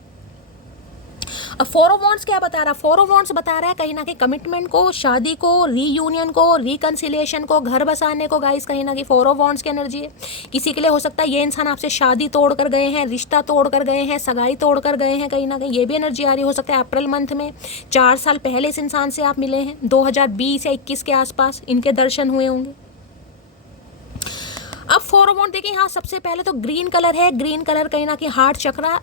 अब 4 ऑफ वॉन्ड्स क्या बता रहा है? 4 ऑफ वॉन्ड्स बता रहा है कहीं ना कहीं कमिटमेंट को, शादी को, रीयूनियन को, रिकन्सिलिएशन को, घर बसाने को गाइस कहीं ना कहीं 4 ऑफ वॉन्ड्स की एनर्जी है। किसी के लिए हो सकता है ये इंसान आपसे शादी तोड़ कर गए हैं, रिश्ता तोड़ कर गए हैं, सगाई तोड़ कर गए हैं कहीं ना कहीं, ये भी एनर्जी आ रही हो सकता है। अप्रैल मंथ में 4 साल पहले इस इंसान से आप मिले हैं, 2020 या 21 के आसपास इनके दर्शन हुए होंगे। अब 4 ऑफ वॉन्ड देखिए, यहाँ सबसे पहले तो ग्रीन कलर है। ग्रीन कलर कहीं ना कहीं हार्ट चक्रा,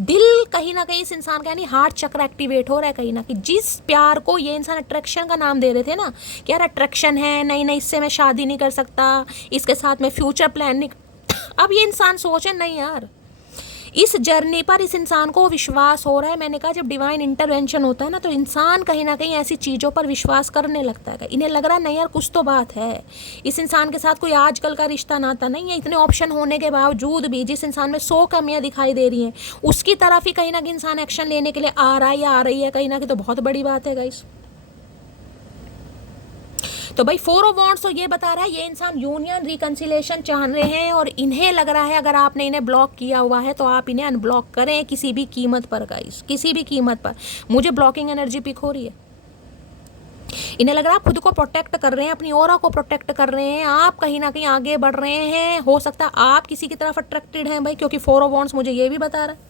दिल कहीं ना कहीं इस इंसान का यानी हार्ट चक्र एक्टिवेट हो रहा है कहीं ना कहीं। जिस प्यार को ये इंसान अट्रैक्शन का नाम दे रहे थे ना कि यार अट्रैक्शन है, नहीं नहीं इससे मैं शादी नहीं कर सकता, इसके साथ मैं फ्यूचर प्लान नहीं, अब ये इंसान सोचे नहीं यार, इस जर्नी पर इस इंसान को विश्वास हो रहा है। मैंने कहा जब डिवाइन इंटरवेंशन होता है ना, तो इंसान कहीं ना कहीं ऐसी चीज़ों पर विश्वास करने लगता है। इन्हें लग रहा है नहीं यार कुछ तो बात है, इस इंसान के साथ कोई आजकल का रिश्ता नाता नहीं है। इतने ऑप्शन होने के बावजूद भी जिस इंसान में 100 कमियां दिखाई दे रही हैं, उसकी तरफ ही कहीं ना कहीं इंसान एक्शन लेने के लिए आ रहा है या आ रही है कहीं ना कहीं, तो बहुत बड़ी बात है गाइस। तो भाई 4 ऑफ वॉन्ड्स तो ये बता रहा है ये इंसान यूनियन, रिकन्सिलेशन चाह रहे हैं, और इन्हें लग रहा है अगर आपने इन्हें ब्लॉक किया हुआ है तो आप इन्हें अनब्लॉक करें किसी भी कीमत पर गाइस, किसी भी कीमत पर। मुझे ब्लॉकिंग एनर्जी पिक हो रही है। इन्हें लग रहा है आप खुद को प्रोटेक्ट कर रहे हैं, अपनी ऑरा को प्रोटेक्ट कर रहे हैं, आप कहीं ना कहीं आगे बढ़ रहे हैं। हो सकता है आप किसी की तरफ अट्रैक्टेड हैं भाई, क्योंकि 4 ऑफ वॉन्ड्स मुझे ये भी बता रहा है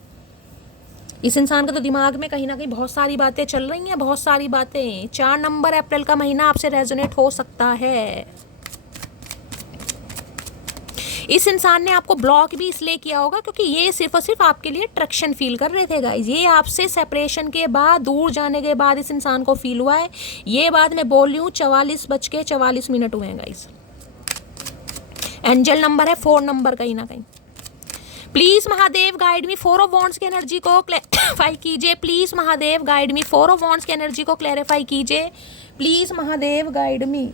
इस इंसान के तो दिमाग में कहीं ना कहीं बहुत सारी बातें चल रही हैं, बहुत सारी बातें। 4 नंबर अप्रैल का महीना आपसे रेजोनेट हो सकता है। इस इंसान ने आपको ब्लॉक भी इसलिए किया होगा क्योंकि ये सिर्फ और सिर्फ आपके लिए अट्रैक्शन फील कर रहे थे गाइज। ये आपसे सेपरेशन के बाद, दूर जाने के बाद इस इंसान को फील हुआ है। ये बात मैं बोल रही हूँ 44:44 हुए हैं गाइज। एंजल नंबर है 4 नंबर कहीं ना कहीं। Please Mahadev guide me, 4 of wands की एनर्जी को क्लैरिफाई कीजिए। Please Mahadev guide me, 4 of wands की एनर्जी को क्लैरिफाई कीजिए। Please Mahadev guide me,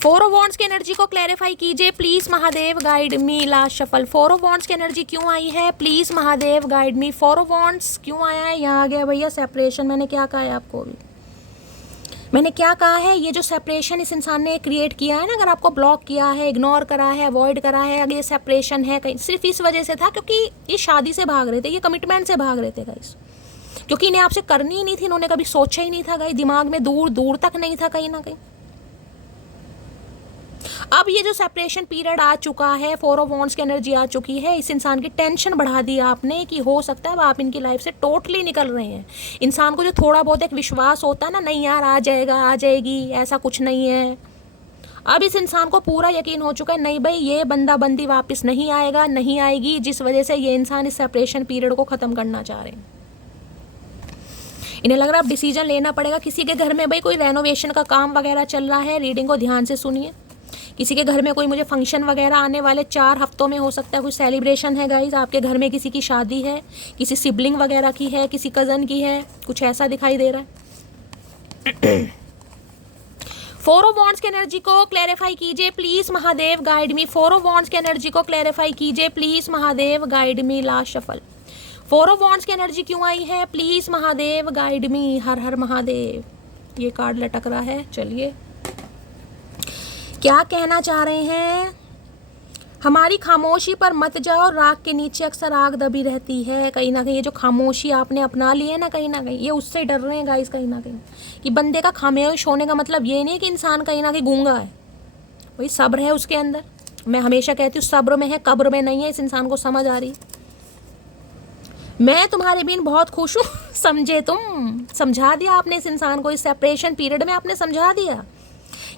4 of wands की एनर्जी को क्लैरिफाई कीजिए। Please Mahadev guide me. Last shuffle, 4 of wands की एनर्जी क्यों आई है? Please Mahadev guide me. 4 of wands क्यों आया है? यहाँ आ गया भैया सेपरेशन। मैंने क्या कहा है आपको अभी? मैंने क्या कहा है? ये जो सेपरेशन इस इंसान ने क्रिएट किया है ना, अगर आपको ब्लॉक किया है, इग्नोर करा है, अवॉइड करा है, अगर ये सेपरेशन है कहीं सिर्फ इस वजह से था क्योंकि ये शादी से भाग रहे थे, ये कमिटमेंट से भाग रहे थे गाइस, क्योंकि इन्हें आपसे करनी ही नहीं थी, इन्होंने कभी सोचा ही नहीं था गाइस, दिमाग में दूर दूर तक नहीं था कहीं ना कहीं। अब ये जो सेपरेशन पीरियड आ चुका है, 4 ऑफ वॉन्ड्स की एनर्जी आ चुकी है, इस इंसान की टेंशन बढ़ा दी आपने कि हो सकता है अब आप इनकी लाइफ से टोटली निकल रहे हैं। इंसान को जो थोड़ा बहुत एक विश्वास होता है ना, नहीं यार आ जाएगा, आ जाएगी, ऐसा कुछ नहीं है, अब इस इंसान को पूरा यकीन हो चुका है नहीं भाई ये बंदा बंदी वापस नहीं आएगा, नहीं आएगी, जिस वजह से ये इंसान इस सेपरेशन पीरियड को ख़त्म करना चाह रहे हैं। इन्हें लग रहा है अब डिसीजन लेना पड़ेगा। किसी के घर में भाई कोई रेनोवेशन का काम वगैरह चल रहा है, रीडिंग को ध्यान से सुनिए। किसी के घर में कोई मुझे फंक्शन वगैरह आने वाले 4 हफ्तों में हो सकता है, कोई सेलिब्रेशन है गाइज, आपके घर में किसी की शादी है, किसी सिबलिंग वगैरह की है, किसी कज़न की है, कुछ ऐसा दिखाई दे रहा है। 4 ऑफ वॉन्ड्स की एनर्जी को क्लैरिफाई कीजिए please Mahadev guide me. 4 of wands की एनर्जी को क्लैरिफाई कीजिए please Mahadev guide me. Last shuffle, 4 of wands की एनर्जी क्यों आई है? Please Mahadev guide me. हर हर महादेव। ये कार्ड लटक रहा है, चलिए क्या कहना चाह रहे हैं? हमारी खामोशी पर मत जाओ, राख के नीचे अक्सर आग दबी रहती है। कहीं ना कहीं ये जो खामोशी आपने अपना ली है ना, कहीं ना कहीं ये उससे डर रहे हैं गाइस, कहीं ना कहीं कि बंदे का खामोश होने का मतलब ये नहीं कि इंसान कहीं ना कहीं गूंगा है, वही सब्र है उसके अंदर। मैं हमेशा कहती हूँ सब्र में है, कब्र में नहीं है। इस इंसान को समझ आ रही, मैं तुम्हारे बिन बहुत खुश हूँ। समझे तुम, समझा दिया आपने इस इंसान को, इस सेपरेशन पीरियड में आपने समझा दिया।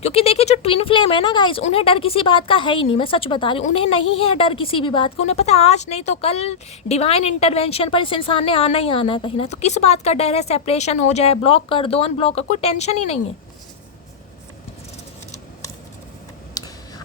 क्योंकि देखिए जो ट्विन फ्लेम है ना गाइस, उन्हें डर किसी बात का है ही नहीं, मैं सच बता रही हूँ, उन्हें नहीं है डर किसी भी बात का। उन्हें पता आज नहीं तो कल डिवाइन इंटरवेंशन पर इस इंसान ने आना ही आना है कहीं ना। तो किस बात का डर है? सेपरेशन हो जाए, ब्लॉक कर दो, अनब्लॉक कर, कोई टेंशन ही नहीं है।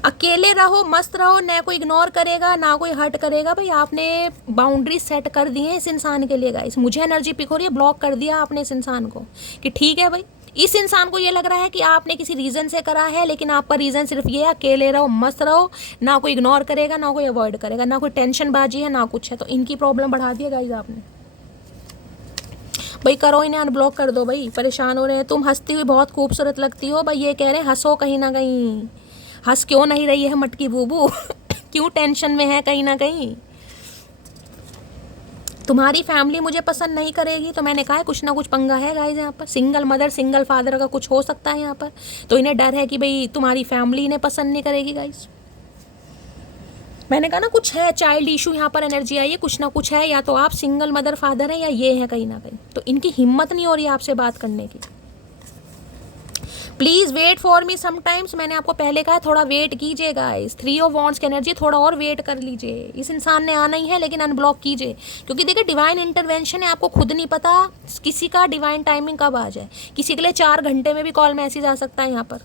अकेले रहो, मस्त रहो, ना कोई इग्नोर करेगा ना कोई हर्ट करेगा। भाई आपने बाउंड्री सेट कर दी है इस इंसान के लिए गाइस। मुझे एनर्जी पिक हो रही है, ब्लॉक कर दिया आपने इस इंसान को कि ठीक है भाई। इस इंसान को ये लग रहा है कि आपने किसी रीज़न से करा है, लेकिन आपका रीज़न सिर्फ ये है अकेले रहो, मस्त रहो, ना कोई इग्नोर करेगा ना कोई अवॉइड करेगा, ना कोई टेंशन बाजी है ना कुछ है। तो इनकी प्रॉब्लम बढ़ा दी है गाइस आपने। भाई करो इन्हें, अनब्लॉक कर दो भाई, परेशान हो रहे हैं। तुम हंसती हुई बहुत खूबसूरत लगती हो भाई, ये कह रहे हैं हंसो कहीं ना कहीं। हंस क्यों नहीं रही है मटकी बूबू? क्यों टेंशन में है कहीं ना कहीं? तुम्हारी फैमिली मुझे पसंद नहीं करेगी, तो मैंने कहा है कुछ ना कुछ पंगा है गाइस यहाँ पर। सिंगल मदर सिंगल फादर का कुछ हो सकता है यहाँ पर, तो इन्हें डर है कि भाई तुम्हारी फैमिली इन्हें पसंद नहीं करेगी गाइस। मैंने कहा ना कुछ है, चाइल्ड इशू यहाँ पर एनर्जी आई है, कुछ ना कुछ है, या तो आप सिंगल मदर फादर हैं या ये है कहीं ना कहीं। तो इनकी हिम्मत नहीं हो रही आपसे बात करने की। Please wait for me sometimes. मैंने आपको पहले कहा थोड़ा वेट कीजिए गाइस। 3 ऑफ वॉन्ड्स की एनर्जी, थोड़ा और वेट कर लीजिए। इस इंसान ने आना ही है, लेकिन अनब्लॉक कीजिए, क्योंकि देखिए डिवाइन इंटरवेंशन है, आपको खुद नहीं पता किसी का डिवाइन टाइमिंग कब आ जाए। किसी के लिए 4 घंटे में भी कॉल मैसेज आ सकता है यहाँ पर।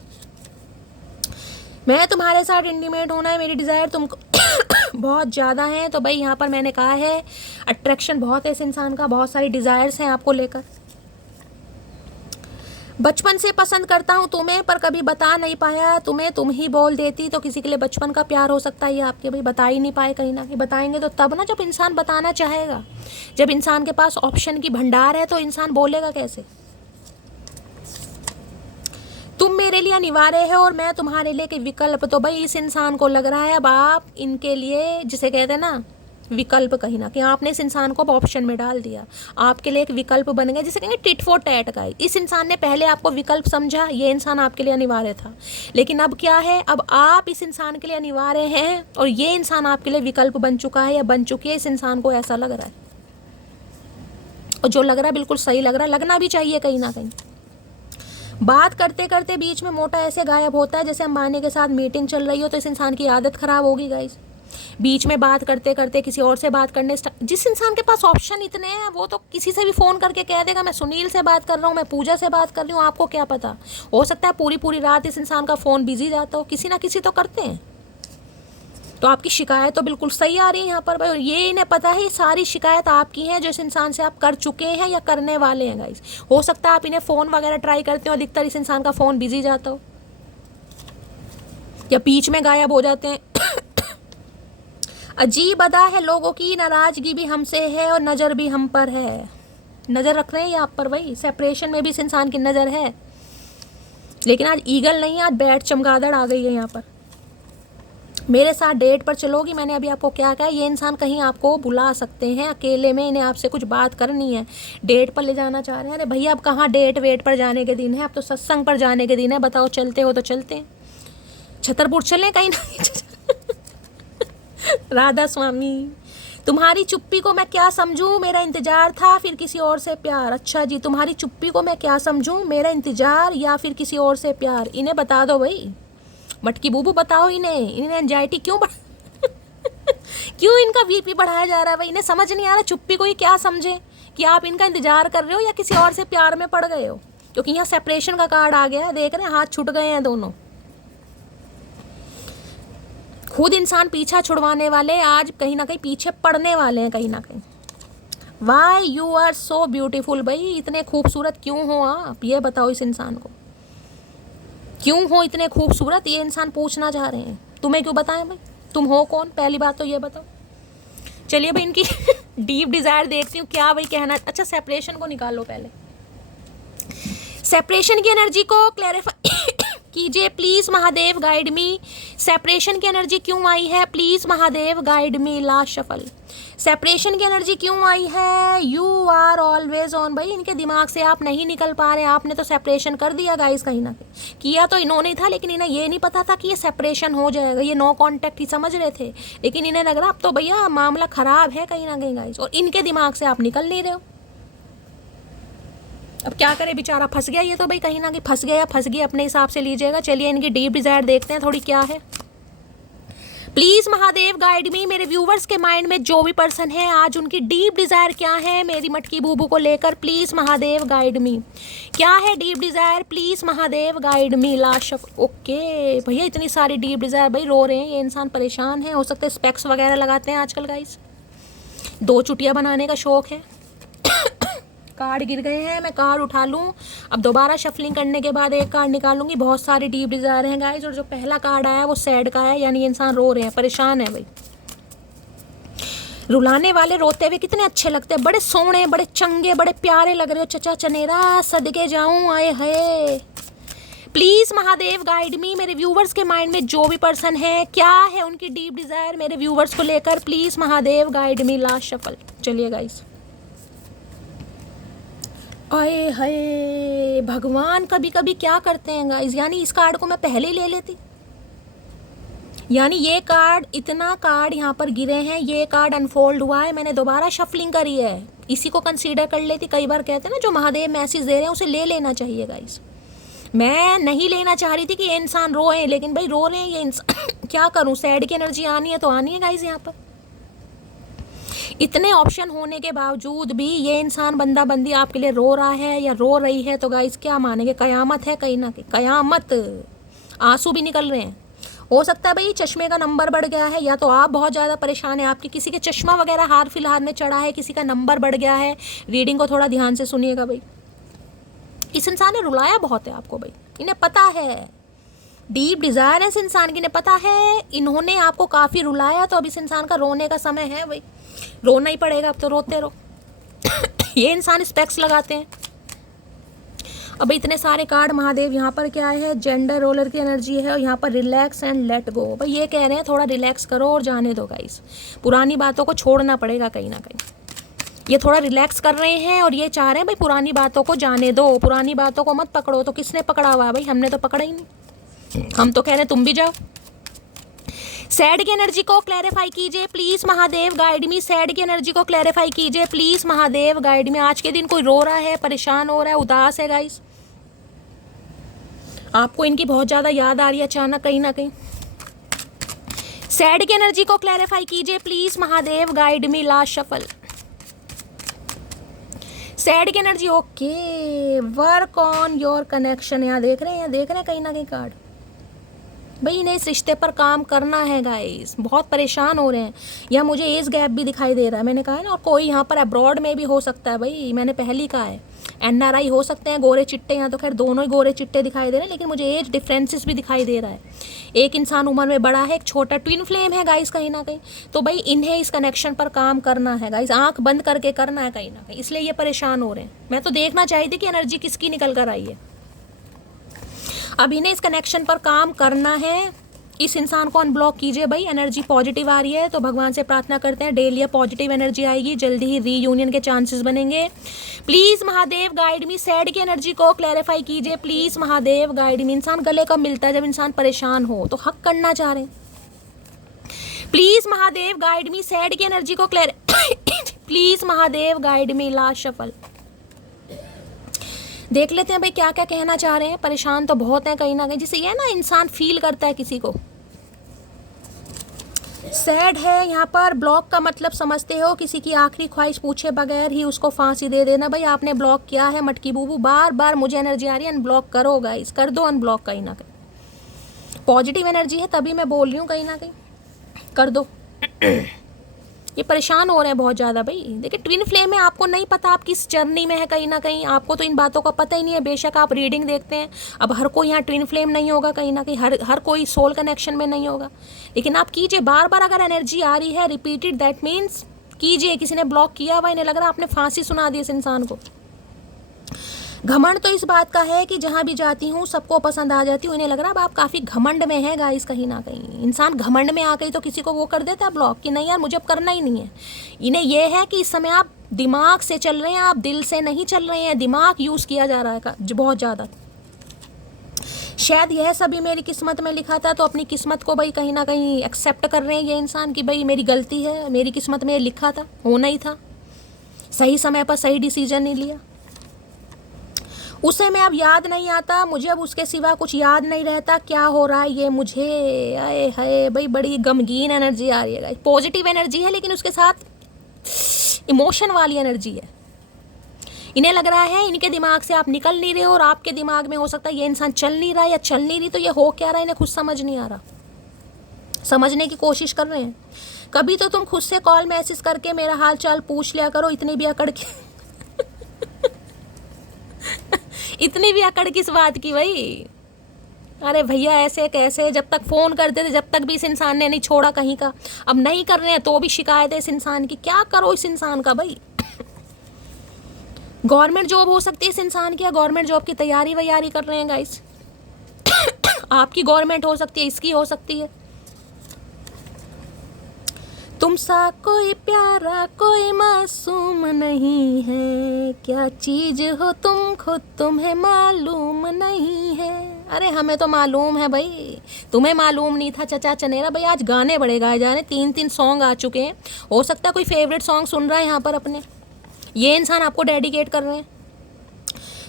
मैं तुम्हारे साथ इंटीमेट होना है, मेरी डिज़ायर तुमको बहुत ज़्यादा है। तो भाई यहाँ पर मैंने कहा है अट्रैक्शन बहुत है इस इंसान का, बहुत सारी डिज़ायर्स हैं आपको लेकर। बचपन से पसंद करता हूँ तुम्हें, पर कभी बता नहीं पाया तुम्हें, तुम ही बोल देती। तो किसी के लिए बचपन का प्यार हो सकता है ये आपके, भाई बता ही नहीं पाए कहीं ना कहीं। बताएंगे तो तब ना जब इंसान बताना चाहेगा। जब इंसान के पास ऑप्शन की भंडार है तो इंसान बोलेगा कैसे? तुम मेरे लिए अनिवार्य है और मैं तुम्हारे लिए एक विकल्प। तो भाई इस इंसान को लग रहा है अब आप इनके लिए, जिसे कहते हैं ना विकल्प, कहीं ना कहीं आपने इस इंसान को अब ऑप्शन में डाल दिया, आपके लिए एक विकल्प बन गया, जिसे कहेंगे टिट फॉर टैट का। इस इंसान ने पहले आपको विकल्प समझा, ये इंसान आपके लिए अनिवार्य था, लेकिन अब क्या है, अब आप इस इंसान के लिए अनिवार्य हैं और ये इंसान आपके लिए विकल्प बन चुका है या बन चुकी है। इस इंसान को ऐसा लग रहा है, और जो लग रहा है बिल्कुल सही लग रहा है, लगना भी चाहिए कहीं ना कहीं। बात करते करते बीच में मोटा ऐसे गायब होता है जैसे अंबानी के साथ मीटिंग चल रही हो। तो इस इंसान की आदत खराब होगी गाइस, बीच में बात करते करते किसी और से बात करने। जिस इंसान के पास ऑप्शन इतने हैं वो तो किसी से भी फ़ोन करके कह देगा मैं सुनील से बात कर रहा हूँ, मैं पूजा से बात कर रही हूँ, आपको क्या पता। हो सकता है पूरी पूरी रात इस इंसान का फ़ोन बिजी जाता हो, किसी ना किसी तो करते हैं। तो आपकी शिकायत तो बिल्कुल सही आ रही है यहाँ पर भाई, और ये इन्हें पता है ये सारी शिकायत आपकी है जिस इंसान से आप कर चुके हैं या करने वाले हैं गाइस। हो सकता है आप इन्हें फ़ोन वगैरह ट्राई करते हो, अधिकतर इस इंसान का फ़ोन बिजी जाता हो या बीच में गायब हो जाते हैं। अजीब अदा है लोगों की, नाराज़गी भी हमसे है और नज़र भी हम पर है। नज़र रख रहे हैं ये आप पर भाई, सेपरेशन में भी इस इंसान की नज़र है। लेकिन आज ईगल नहीं, आज बैट चमगादड़ आ गई है यहाँ पर। मेरे साथ डेट पर चलोगी, मैंने अभी आपको क्या कहा, ये इंसान कहीं आपको बुला सकते हैं अकेले में, इन्हें आपसे कुछ बात करनी है, डेट पर ले जाना चाह रहे हैं। अरे भैया अब कहाँ डेट वेट पर जाने के दिन है, अब तो सत्संग पर जाने के दिन है। बताओ चलते हो तो चलते हैं, छतरपुर चलें कहीं ना। राधा स्वामी, तुम्हारी चुप्पी को मैं क्या समझूं, मेरा इंतजार था फिर किसी और से प्यार। अच्छा जी, तुम्हारी चुप्पी को मैं क्या समझूं, मेरा इंतजार या फिर किसी और से प्यार। इन्हें बता दो भाई, मटकी बूबू बताओ इन्हें एंजाइटी क्यों क्यों इनका बीपी बढ़ाया जा रहा है भाई। इन्हें समझ नहीं आ रहा चुप्पी को ही क्या समझे, कि आप इनका इंतजार कर रहे हो या किसी और से प्यार में पड़ गए हो। क्योंकि यहाँ सेपरेशन का कार्ड आ गया है, देख रहे हैं हाथ छूट गए हैं दोनों। खुद इंसान पीछा छुड़वाने वाले आज कहीं ना कहीं पीछे पड़ने वाले हैं कहीं ना कहीं। Why you are so beautiful, भाई इतने खूबसूरत क्यों हो आप, ये बताओ इस इंसान को, क्यों हो इतने खूबसूरत, ये इंसान पूछना चाह रहे हैं। तुम्हें क्यों बताएं भाई, तुम हो कौन, पहली बात तो ये बताओ। चलिए भाई इनकी डीप डिज़ायर देखती हूँ क्या भाई कहना। अच्छा सेपरेशन को निकालो पहले, सेपरेशन की एनर्जी को क्लैरिफाई कीजिए please Mahadev, guide me. Separation की एनर्जी क्यों आई है, please Mahadev guide me. Last shuffle, separation की एनर्जी क्यों आई है, यू आर ऑलवेज ऑन। भाई इनके दिमाग से आप नहीं निकल पा रहे, आपने तो सेपरेशन कर दिया गाइस, कहीं ना कहीं किया तो इन्होंने था, लेकिन इन्हें ये नहीं पता था कि ये सेपरेशन हो जाएगा, ये नो कॉन्टैक्ट ही समझ रहे थे। लेकिन इन्हें लग रहा अब तो भैया मामला ख़राब है कहीं ना कहीं गाइस, और इनके दिमाग से आप निकल नहीं रहे हो। अब क्या करे बेचारा, फंस गया ये तो भाई, कहीं ना कहीं फंस गया, फंस गया अपने हिसाब से लीजिएगा। चलिए इनकी डीप डिज़ायर देखते हैं थोड़ी क्या है। प्लीज़ महादेव गाइड मी, मेरे व्यूवर्स के माइंड में जो भी पर्सन है आज उनकी डीप डिज़ायर क्या है मेरी मटकी बूबू को लेकर, प्लीज़ महादेव गाइड मी। क्या है deep desire, please Mahadev guide me. Last okay भैया इतनी सारी डीप डिज़ायर, भाई रो रहे हैं ये इंसान, परेशान है। हो सकता है स्पेक्स वगैरह लगाते हैं आजकल गाइस, 2 चुटिया बनाने का शौक है। कार्ड गिर गए हैं, मैं कार्ड उठा लूँ, अब दोबारा शफलिंग करने के बाद एक कार्ड निकालूंगी। बहुत सारे डीप डिज़ायर हैं गाइस, और जो पहला कार्ड आया वो सैड का है, यानी इंसान रो रहे हैं, परेशान है भाई। रुलाने वाले रोते हुए कितने अच्छे लगते हैं, बड़े सोने, बड़े चंगे, बड़े प्यारे लग रहे हो चचा चनेरा, सदके जाऊँ आए है। प्लीज़ महादेव गाइड मी, मेरे व्यूवर्स के माइंड में जो भी पर्सन है क्या है उनकी डीप डिज़ायर मेरे व्यूवर्स को लेकर, please Mahadev guide me. Last shuffle, चलिए गाइस। आए हाय भगवान, कभी कभी क्या करते हैं गाइस, यानी इस कार्ड को मैं पहले ही ले लेती, यानी ये कार्ड, इतना कार्ड यहाँ पर गिरे हैं, ये कार्ड अनफोल्ड हुआ है, मैंने दोबारा शफलिंग करी है, इसी को कंसीडर कर लेती। कई बार कहते हैं ना जो महादेव मैसेज दे रहे हैं उसे ले लेना चाहिए गाइस। मैं नहीं लेना चाह रही थी कि ये इंसान रोए, लेकिन भाई रो रहे हैं ये इंसान क्या करूँ, सैड की एनर्जी आनी है तो आनी है गाइस। यहाँ पर इतने ऑप्शन होने के बावजूद भी ये इंसान बंदा बंदी आपके लिए रो रहा है या रो रही है, तो गाइस क्या मानेंगे, कयामत है कहीं ना कहीं, कयामत। आंसू भी निकल रहे हैं। हो सकता है भाई चश्मे का नंबर बढ़ गया है, या तो आप बहुत ज़्यादा परेशान है, आपकी किसी के चश्मा वगैरह हाल फिलहाल में चढ़ा है, किसी का नंबर बढ़ गया है। रीडिंग को थोड़ा ध्यान से सुनिएगा भाई। इस इंसान ने रुलाया बहुत है आपको भाई, इन्हें पता है, डीप डिज़ायर है इस इंसान की, इन्हें पता है इन्होंने आपको काफ़ी रुलाया, तो अब इस इंसान का रोने का समय है भाई, रोना ही पड़ेगा, अब तो रोते रहो। ये इंसान स्पेक्स लगाते हैं। अब इतने सारे कार्ड महादेव, यहाँ पर क्या है, जेंडर रोलर की एनर्जी है, और यहाँ पर रिलैक्स एंड लेट गो। भाई ये कह रहे हैं थोड़ा रिलैक्स करो और जाने दो गाइस, पुरानी बातों को छोड़ना पड़ेगा कहीं ना कहीं। ये थोड़ा रिलैक्स कर रहे हैं और ये चाह रहे हैं भाई पुरानी बातों को जाने दो, पुरानी बातों को मत पकड़ो। तो किसने पकड़ा हुआ है भाई, हमने तो पकड़ा ही नहीं, हम तो कह रहे हैं तुम भी जाओ। सैड की एनर्जी को क्लैरिफाई कीजिए please Mahadev guide me, sad की एनर्जी को क्लैरिफाई कीजिए प्लीज महादेव गाइड मी। आज के दिन कोई रो रहा है, परेशान हो रहा है, उदास है गाइस, आपको इनकी बहुत ज्यादा याद आ रही है अचानक कहीं ना कहीं। सैड की एनर्जी को क्लैरिफाई कीजिए please Mahadev guide me. Last shuffle, sad की energy, okay, work on your connection. यहाँ देख रहे हैं, कहीं ना कहीं कार्ड भाई इन्हें इस रिश्ते पर काम करना है गाइस, बहुत परेशान हो रहे हैं। या मुझे एज गैप भी दिखाई दे रहा है, मैंने कहा है ना। और कोई यहाँ पर अब्रॉड में भी हो सकता है भाई, मैंने पहले ही कहा है। NRI हो सकते हैं, गोरे चिट्टे, यहाँ तो खैर दोनों ही गोरे चिट्टे दिखाई दे रहे हैं, लेकिन मुझे एज डिफरेंसेस भी दिखाई दे रहा है। एक इंसान उम्र में बड़ा है, एक छोटा, ट्विन फ्लेम है गाइस कहीं ना कहीं। तो भाई इन्हें इस कनेक्शन पर काम करना है गाइस, आंख बंद करके करना है कहीं ना कहीं, इसलिए ये परेशान हो रहे हैं। मैं तो देखना चाहती थी कि एनर्जी किसकी निकल कर आई है। अब इन्हें इस कनेक्शन पर काम करना है। इस इंसान को अनब्लॉक कीजिए भाई, एनर्जी पॉजिटिव आ रही है तो भगवान से प्रार्थना करते हैं डेली ये पॉजिटिव एनर्जी आएगी, जल्दी ही रीयूनियन के चांसेस बनेंगे। Please Mahadev guide me, sad की एनर्जी को क्लैरिफाई कीजिए प्लीज़ महादेव गाइड मी। इंसान गले कब मिलता है? जब इंसान परेशान हो, तो हक करना चाह रहे हैं। Please Mahadev guide me, sad की एनर्जी को please Mahadev guide me, last shuffle. देख लेते हैं भाई क्या क्या कहना चाह रहे हैं। परेशान तो बहुत हैं कहीं ना कहीं, जिसे ये ना इंसान फील करता है किसी को। सैड है यहाँ पर, ब्लॉक का मतलब समझते हो, किसी की आखिरी ख्वाहिश पूछे बगैर ही उसको फांसी दे देना। भाई आपने ब्लॉक किया है मटकी बूबू, बार बार मुझे एनर्जी आ रही है अनब्लॉक करो गाइस, कर दो अनब्लॉक कहीं ना कहीं। पॉजिटिव एनर्जी है तभी मैं बोल रही हूँ, कहीं ना कहीं कर दो। ये परेशान हो रहे हैं बहुत ज़्यादा भाई। देखिए ट्विन फ्लेम में आपको नहीं पता आप किस जर्नी में है, कहीं ना कहीं आपको तो इन बातों का पता ही नहीं है। बेशक आप रीडिंग देखते हैं, अब हर कोई यहाँ ट्विन फ्लेम नहीं होगा, कहीं ना कहीं हर कोई सोल कनेक्शन में नहीं होगा, लेकिन आप कीजिए बार बार। अगर एनर्जी आ रही है रिपीटेड, दैट मीन्स कीजिए। किसी ने ब्लॉक किया हुआ, इन्हें लग रहा है आपने फांसी सुना दी इस इंसान को। घमंड तो इस बात का है कि जहाँ भी जाती हूँ सबको पसंद आ जाती हूँ, इन्हें लग रहा है अब आप काफ़ी घमंड में है गाइस कहीं ना कहीं। इंसान घमंड में आ गई तो किसी को वो कर देता है ब्लॉक कि नहीं यार मुझे अब करना ही नहीं है। इन्हें यह है कि इस समय आप दिमाग से चल रहे हैं, आप दिल से नहीं चल रहे हैं, दिमाग यूज़ किया जा रहा है बहुत ज़्यादा। शायद यह सभी मेरी किस्मत में लिखा था, तो अपनी किस्मत को भाई कहीं ना कहीं एक्सेप्ट कर रहे हैं ये इंसान कि भाई मेरी गलती है, मेरी किस्मत में लिखा था, होना ही था, सही समय पर सही डिसीजन नहीं लिया। उसे मैं अब याद नहीं आता, मुझे अब उसके सिवा कुछ याद नहीं रहता क्या हो रहा है ये मुझे। आए हाय भाई बड़ी गमगीन एनर्जी आ रही है गाइस। पॉजिटिव एनर्जी है लेकिन उसके साथ इमोशन वाली एनर्जी है। इन्हें लग रहा है इनके दिमाग से आप निकल नहीं रहे हो, और आपके दिमाग में हो सकता है ये इंसान चल नहीं रहा है या चल नहीं रही, तो ये हो क्या रहा है इन्हें खुद समझ नहीं आ रहा। समझने की कोशिश कर रहे हैं। कभी तो तुम खुद से कॉल मैसेज करके मेरा हाल चाल पूछ लिया करो, इतनी भी अकड़ की इतनी भी अकड़ किस बात की भाई। अरे भैया ऐसे कैसे, जब तक फ़ोन करते थे जब तक भी इस इंसान ने नहीं छोड़ा कहीं का, अब नहीं कर रहे हैं तो भी शिकायत है इस इंसान की। क्या करो इस इंसान का भाई। गवर्नमेंट जॉब हो सकती है इस इंसान की, या गवर्नमेंट जॉब की तैयारी वैयारी कर रहे हैं गाइस। आपकी गवर्नमेंट हो सकती है, इसकी हो सकती है। तुमसा कोई प्यारा कोई मासूम नहीं है, क्या चीज हो तुम खुद तुम्हें मालूम नहीं है। अरे हमें तो मालूम है भाई, तुम्हें मालूम नहीं था चचा चनेरा। भाई आज गाने बड़े गाए जा रहे हैं, 3 सॉन्ग आ चुके हैं। हो सकता है कोई फेवरेट सॉन्ग सुन रहा है यहाँ पर अपने, ये इंसान आपको डेडिकेट कर रहे हैं।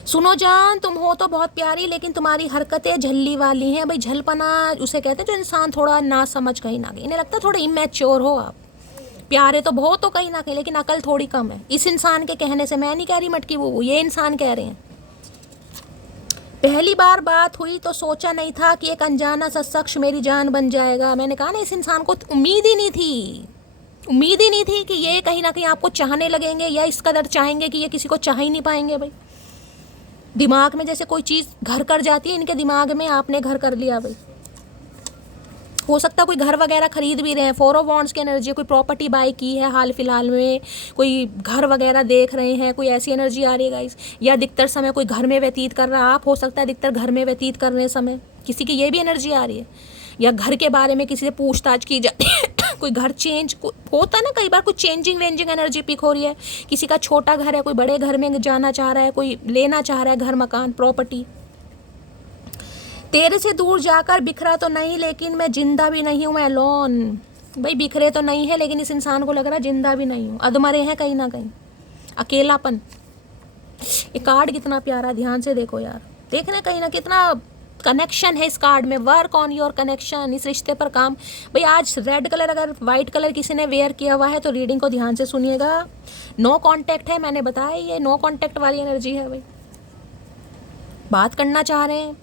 सुनो जान तुम हो तो बहुत प्यारी, लेकिन तुम्हारी हरकतें झल्ली वाली हैं। भाई झलपना उसे कहते हैं जो इंसान थोड़ा ना समझ कहीं ना कहीं, इन्हें लगता है थोड़ा इमेच्योर हो आप। प्यारे तो बहुत हो कहीं ना कहीं, लेकिन अकल थोड़ी कम है। इस इंसान के कहने से, मैं नहीं कह रही मटकी वो, ये इंसान कह रहे हैं। पहली बार बात हुई तो सोचा नहीं था कि एक अनजाना सा शख्स मेरी जान बन जाएगा। मैंने कहा ना इस इंसान को उम्मीद ही नहीं थी, उम्मीद ही नहीं थी कि ये कहीं ना कहीं आपको चाहने लगेंगे, या इस कदर चाहेंगे कि ये किसी को चाह ही नहीं पाएंगे। भाई दिमाग में जैसे कोई चीज़ घर कर जाती है, इनके दिमाग में आपने घर कर लिया। भाई हो सकता है कोई घर वगैरह खरीद भी रहे हैं। 4 ऑफ वॉन्ड्स की एनर्जी, कोई प्रॉपर्टी बाय की है हाल फिलहाल में, कोई घर वगैरह देख रहे हैं, कोई ऐसी एनर्जी आ रही है गाइस। या अधिकतर समय कोई घर में व्यतीत कर रहा है, आप हो सकता है अधिकतर घर में व्यतीत कर रहे हैं समय, किसी की ये भी एनर्जी आ रही है। या घर के बारे में किसी से पूछताछ की जाती है कोई घर चेंज होता है ना कई बार, कुछ चेंजिंग वेंजिंग एनर्जी पिक हो रही है। किसी का छोटा घर है, कोई बड़े घर में जाना चाह रहा है, कोई लेना चाह रहा है घर मकान प्रॉपर्टी। तेरे से दूर जाकर बिखरा तो नहीं, लेकिन मैं जिंदा भी नहीं हूँ, मैं अलोन। भाई बिखरे तो नहीं है, लेकिन इस इंसान को लग रहा है जिंदा भी नहीं हूँ, अधमरे हैं कहीं ना कहीं, अकेलापन। ये कार्ड कितना प्यारा, ध्यान से देखो यार, देख रहे कहीं ना कितना कनेक्शन है इस कार्ड में। वर्क ऑन योर कनेक्शन, इस रिश्ते पर काम। भाई आज रेड कलर, अगर वाइट कलर किसी ने वेयर किया हुआ है तो रीडिंग को ध्यान से सुनिएगा। नो कांटेक्ट है, मैंने बताया ये नो कांटेक्ट वाली एनर्जी है। भाई बात करना चाह रहे हैं,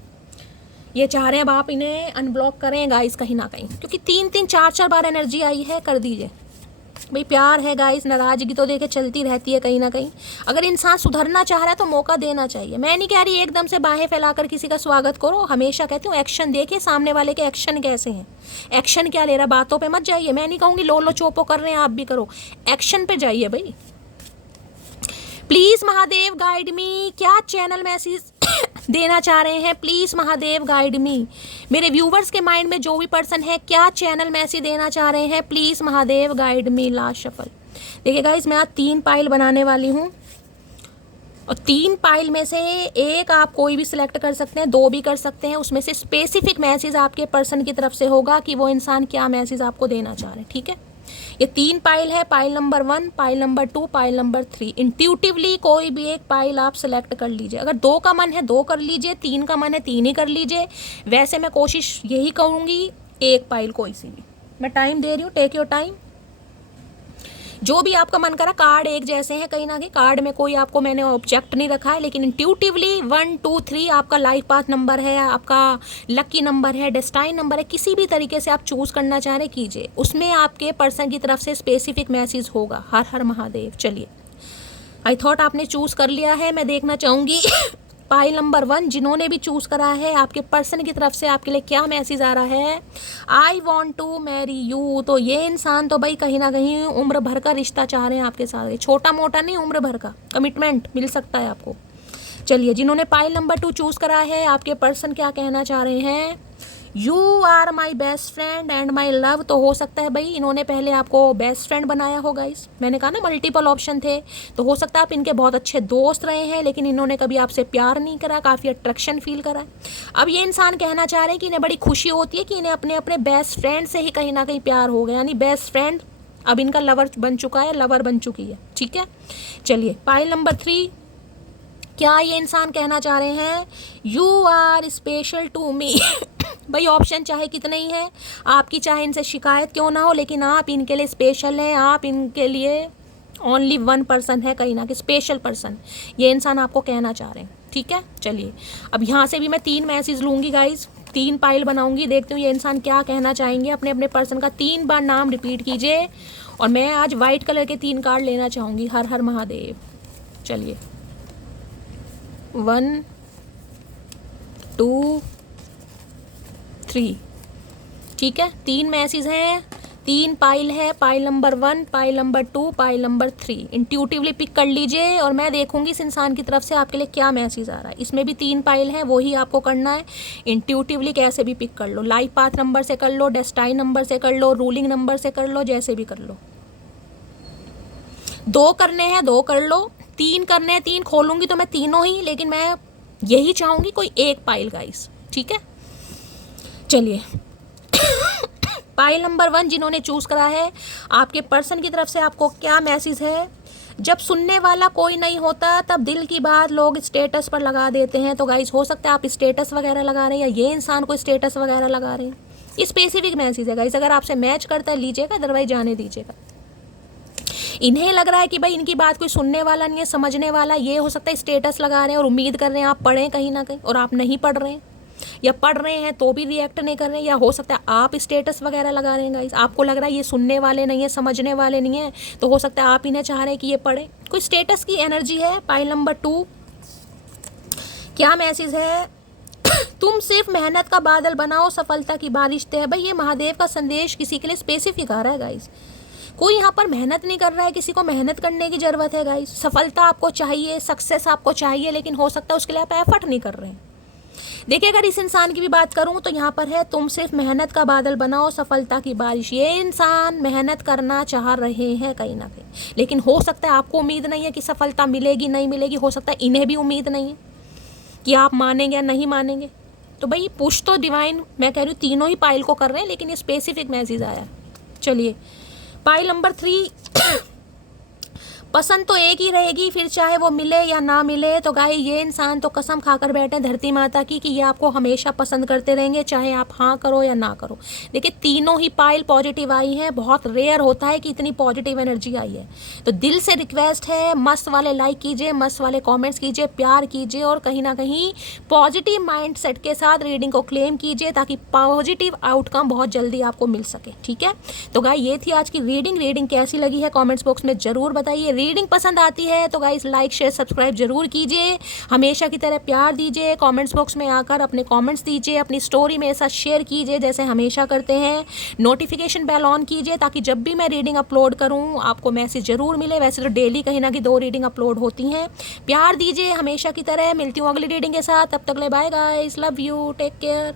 ये चाह रहे हैं अब आप इन्हें अनब्लॉक करें गाइस कहीं ना कहीं, क्योंकि 3-3 4-4 बार एनर्जी आई है, कर दीजिए भाई। प्यार है गाइस, नाराजगी तो देखे चलती रहती है कहीं ना कहीं। अगर इंसान सुधरना चाह रहा है तो मौका देना चाहिए। मैं नहीं कह रही एकदम से बाहें फैलाकर किसी का स्वागत करो, हमेशा कहती हूँ एक्शन देखिए सामने वाले के एक्शन कैसे हैं, एक्शन क्या ले रहा, बातों पे मत जाइए। मैं नहीं कहूँगी लो लो चोपो कर रहे हैं आप भी करो, एक्शन पे जाइए भाई। प्लीज महादेव गाइड मी, क्या चैनल मैसेज देना चाह रहे हैं, प्लीज महादेव गाइड मी। मेरे व्यूवर्स के माइंड में जो भी पर्सन है, क्या चैनल मैसेज देना चाह रहे हैं, please Mahadev guide me. Last shuffle देखिए गाइस, मैं आज 3 पाइल बनाने वाली हूँ और 3 पाइल में से एक आप कोई भी सिलेक्ट कर सकते हैं, 2 भी कर सकते हैं। उसमें से स्पेसिफिक मैसेज आपके पर्सन की तरफ से होगा कि वो इंसान क्या मैसेज आपको देना चाह रहे हैं, ठीक है। ये 3 पाइल है, pile number 1, pile number 2, pile number 3। Intuitively कोई भी एक पाइल आप सेलेक्ट कर लीजिए। अगर 2 का मन है 2 कर लीजिए, 3 का मन है 3 ही कर लीजिए। वैसे मैं कोशिश यही करूँगी, एक पाइल कोई सी भी। मैं टाइम दे रही हूँ, टेक योर टाइम। जो भी आपका मन करा, कार्ड एक जैसे हैं कहीं ना कहीं, कार्ड में कोई आपको मैंने ऑब्जेक्ट नहीं रखा है, लेकिन इंट्यूटिवली 1 2 3 आपका लाइफ पाथ नंबर है, आपका लकी नंबर है, डेस्टाइन नंबर है, किसी भी तरीके से आप चूज करना चाह रहे कीजिए। उसमें आपके पर्सन की तरफ से स्पेसिफिक मैसेज होगा। हर हर महादेव। चलिए, आई थॉट आपने चूज कर लिया है। मैं देखना चाहूँगी पाइल नंबर 1 जिन्होंने भी चूज करा है, आपके पर्सन की तरफ से आपके लिए क्या मैसेज आ रहा है। I want to marry you. तो ये इंसान तो भाई कहीं ना कहीं उम्र भर का रिश्ता चाह रहे हैं आपके साथ, छोटा मोटा नहीं, उम्र भर का कमिटमेंट मिल सकता है आपको। चलिए, जिन्होंने पाइल नंबर 2 चूज करा है, आपके पर्सन क्या कहना चाह रहे हैं। You are my best friend and my love. तो हो सकता है भाई इन्होंने पहले आपको बेस्ट फ्रेंड बनाया हो गाइस। मैंने कहा ना मल्टीपल ऑप्शन थे, तो हो सकता है आप इनके बहुत अच्छे दोस्त रहे हैं, लेकिन इन्होंने कभी आपसे प्यार नहीं करा, काफ़ी अट्रैक्शन फील करा। अब ये इंसान कहना चाह रहे हैं कि इन्हें बड़ी खुशी होती है कि इन्हें अपने अपने बेस्ट फ्रेंड से ही कहीं ना कहीं प्यार हो गया, यानी बेस्ट फ्रेंड अब इनका लवर बन चुका है, लवर बन चुकी है, ठीक है। चलिए, पाइल नंबर 3, क्या ये इंसान कहना चाह रहे हैं। You are special to me. भाई ऑप्शन चाहे कितने ही हैं, आपकी चाहे इनसे शिकायत क्यों ना हो, लेकिन आप इनके लिए स्पेशल हैं, आप इनके लिए ओनली 1 पर्सन है कहीं ना कहीं, स्पेशल पर्सन ये इंसान आपको कहना चाह रहे हैं, ठीक है। चलिए, अब यहाँ से भी मैं 3 मैसेज लूँगी गाइज, 3 पाइल बनाऊँगी, देखती हूँ ये इंसान क्या कहना चाहेंगे। अपने अपने पर्सन का 3 बार नाम रिपीट कीजिए और मैं आज वाइट कलर के 3 कार्ड लेना चाहूँगी। हर हर महादेव। चलिए, 1 2 3, ठीक है। 3 मैसेज हैं, 3 पाइल है, pile number 1, pile number 2, pile number 3। Intuitively pick कर लीजिए और मैं देखूंगी इस इंसान की तरफ से आपके लिए क्या मैसेज आ रहा है। इसमें भी 3 पाइल है, वही आपको करना है। इंट्यूटिवली कैसे भी पिक कर लो, लाइफ पाथ नंबर से कर लो, डेस्टाइन नंबर से कर लो, रूलिंग नंबर से कर लो, जैसे भी कर लो। 2 करने हैं 2 कर लो, 3 करने हैं 3 खोलूंगी तो मैं तीनों ही, लेकिन मैं यही चाहूंगी कोई एक पाइल गाइस, ठीक है। चलिए, पाइल नंबर 1 जिन्होंने चूज करा है, आपके पर्सन की तरफ से आपको क्या मैसेज है। जब सुनने वाला कोई नहीं होता तब दिल की बात लोग स्टेटस पर लगा देते हैं। तो गाइस हो सकता है आप स्टेटस वगैरह लगा रहे हैं या ये इंसान को स्टेटस वगैरह लगा रहे हैं। ये स्पेसिफिक मैसेज है गाइस, अगर आपसे मैच करता है लीजिएगा, अदरवाइज जाने दीजिएगा। इन्हें लग रहा है कि भाई इनकी बात कोई सुनने वाला नहीं है, समझने वाला। ये हो सकता है स्टेटस लगा रहे हैं और उम्मीद कर रहे हैं आप पढ़ें कहीं ना कहीं, और आप नहीं पढ़ रहे हैं, या पढ़ रहे हैं तो भी रिएक्ट नहीं कर रहे हैं, या हो सकता है आप स्टेटस वगैरह लगा रहे हैं गाइस। आपको लग रहा है ये सुनने वाले नहीं है, समझने वाले नहीं है, तो हो सकता है आप इन्हें चाह रहे हैं कि ये पढ़े। कोई स्टेटस की एनर्जी है। पाइल नंबर 2, क्या मैसेज है। तुम सिर्फ मेहनत का बादल बनाओ, सफलता की बारिश तय है। भाई ये महादेव का संदेश किसी के लिए स्पेसिफिक आ रहा है गाइस। कोई यहाँ पर मेहनत नहीं कर रहा है, किसी को मेहनत करने की ज़रूरत है गाइस। सफलता आपको चाहिए, सक्सेस आपको चाहिए, लेकिन हो सकता है उसके लिए आप एफर्ट नहीं कर रहे हैं। देखिए, अगर इस इंसान की भी बात करूं तो यहाँ पर है तुम सिर्फ मेहनत का बादल बनाओ, सफलता की बारिश। ये इंसान मेहनत करना चाह रहे हैं कहीं ना कहीं, लेकिन हो सकता है आपको उम्मीद नहीं है कि सफलता मिलेगी नहीं मिलेगी। हो सकता है इन्हें भी उम्मीद नहीं है कि आप मानेंगे या नहीं मानेंगे। तो भाई पुश तो डिवाइन, मैं कह रही हूँ तीनों ही पाइल को कर रहे हैं, लेकिन ये स्पेसिफिक मैसेज आया। चलिए, पाइल नंबर 3, पसंद तो एक ही रहेगी, फिर चाहे वो मिले या ना मिले। तो गाइस ये इंसान तो कसम खाकर बैठे धरती माता की कि ये आपको हमेशा पसंद करते रहेंगे, चाहे आप हाँ करो या ना करो। देखिए तीनों ही पाइल पॉजिटिव आई है, बहुत रेयर होता है कि इतनी पॉजिटिव एनर्जी आई है। तो दिल से रिक्वेस्ट है, मस्त वाले लाइक कीजिए, मस्त वाले कमेंट्स कीजिए, प्यार कीजिए और कहीं ना कहीं पॉजिटिव माइंड सेट के साथ रीडिंग को क्लेम कीजिए ताकि पॉजिटिव आउटकम बहुत जल्दी आपको मिल सके। ठीक है, तो गाइस ये थी आज की रीडिंग कैसी लगी है कमेंट्स बॉक्स में जरूर बताइए। रीडिंग पसंद आती है तो गाइस लाइक शेयर सब्सक्राइब जरूर कीजिए, हमेशा की तरह प्यार दीजिए, कमेंट्स बॉक्स में आकर अपने कमेंट्स दीजिए, अपनी स्टोरी मेरे साथ शेयर कीजिए जैसे हमेशा करते हैं। नोटिफिकेशन बेल ऑन कीजिए ताकि जब भी मैं रीडिंग अपलोड करूं आपको मैसेज जरूर मिले। वैसे तो डेली कहीं ना कहीं 2 रीडिंग अपलोड होती हैं। प्यार दीजिए हमेशा की तरह। मिलती हूँ अगली रीडिंग के साथ, तब तक ले bye guys, love you, take care.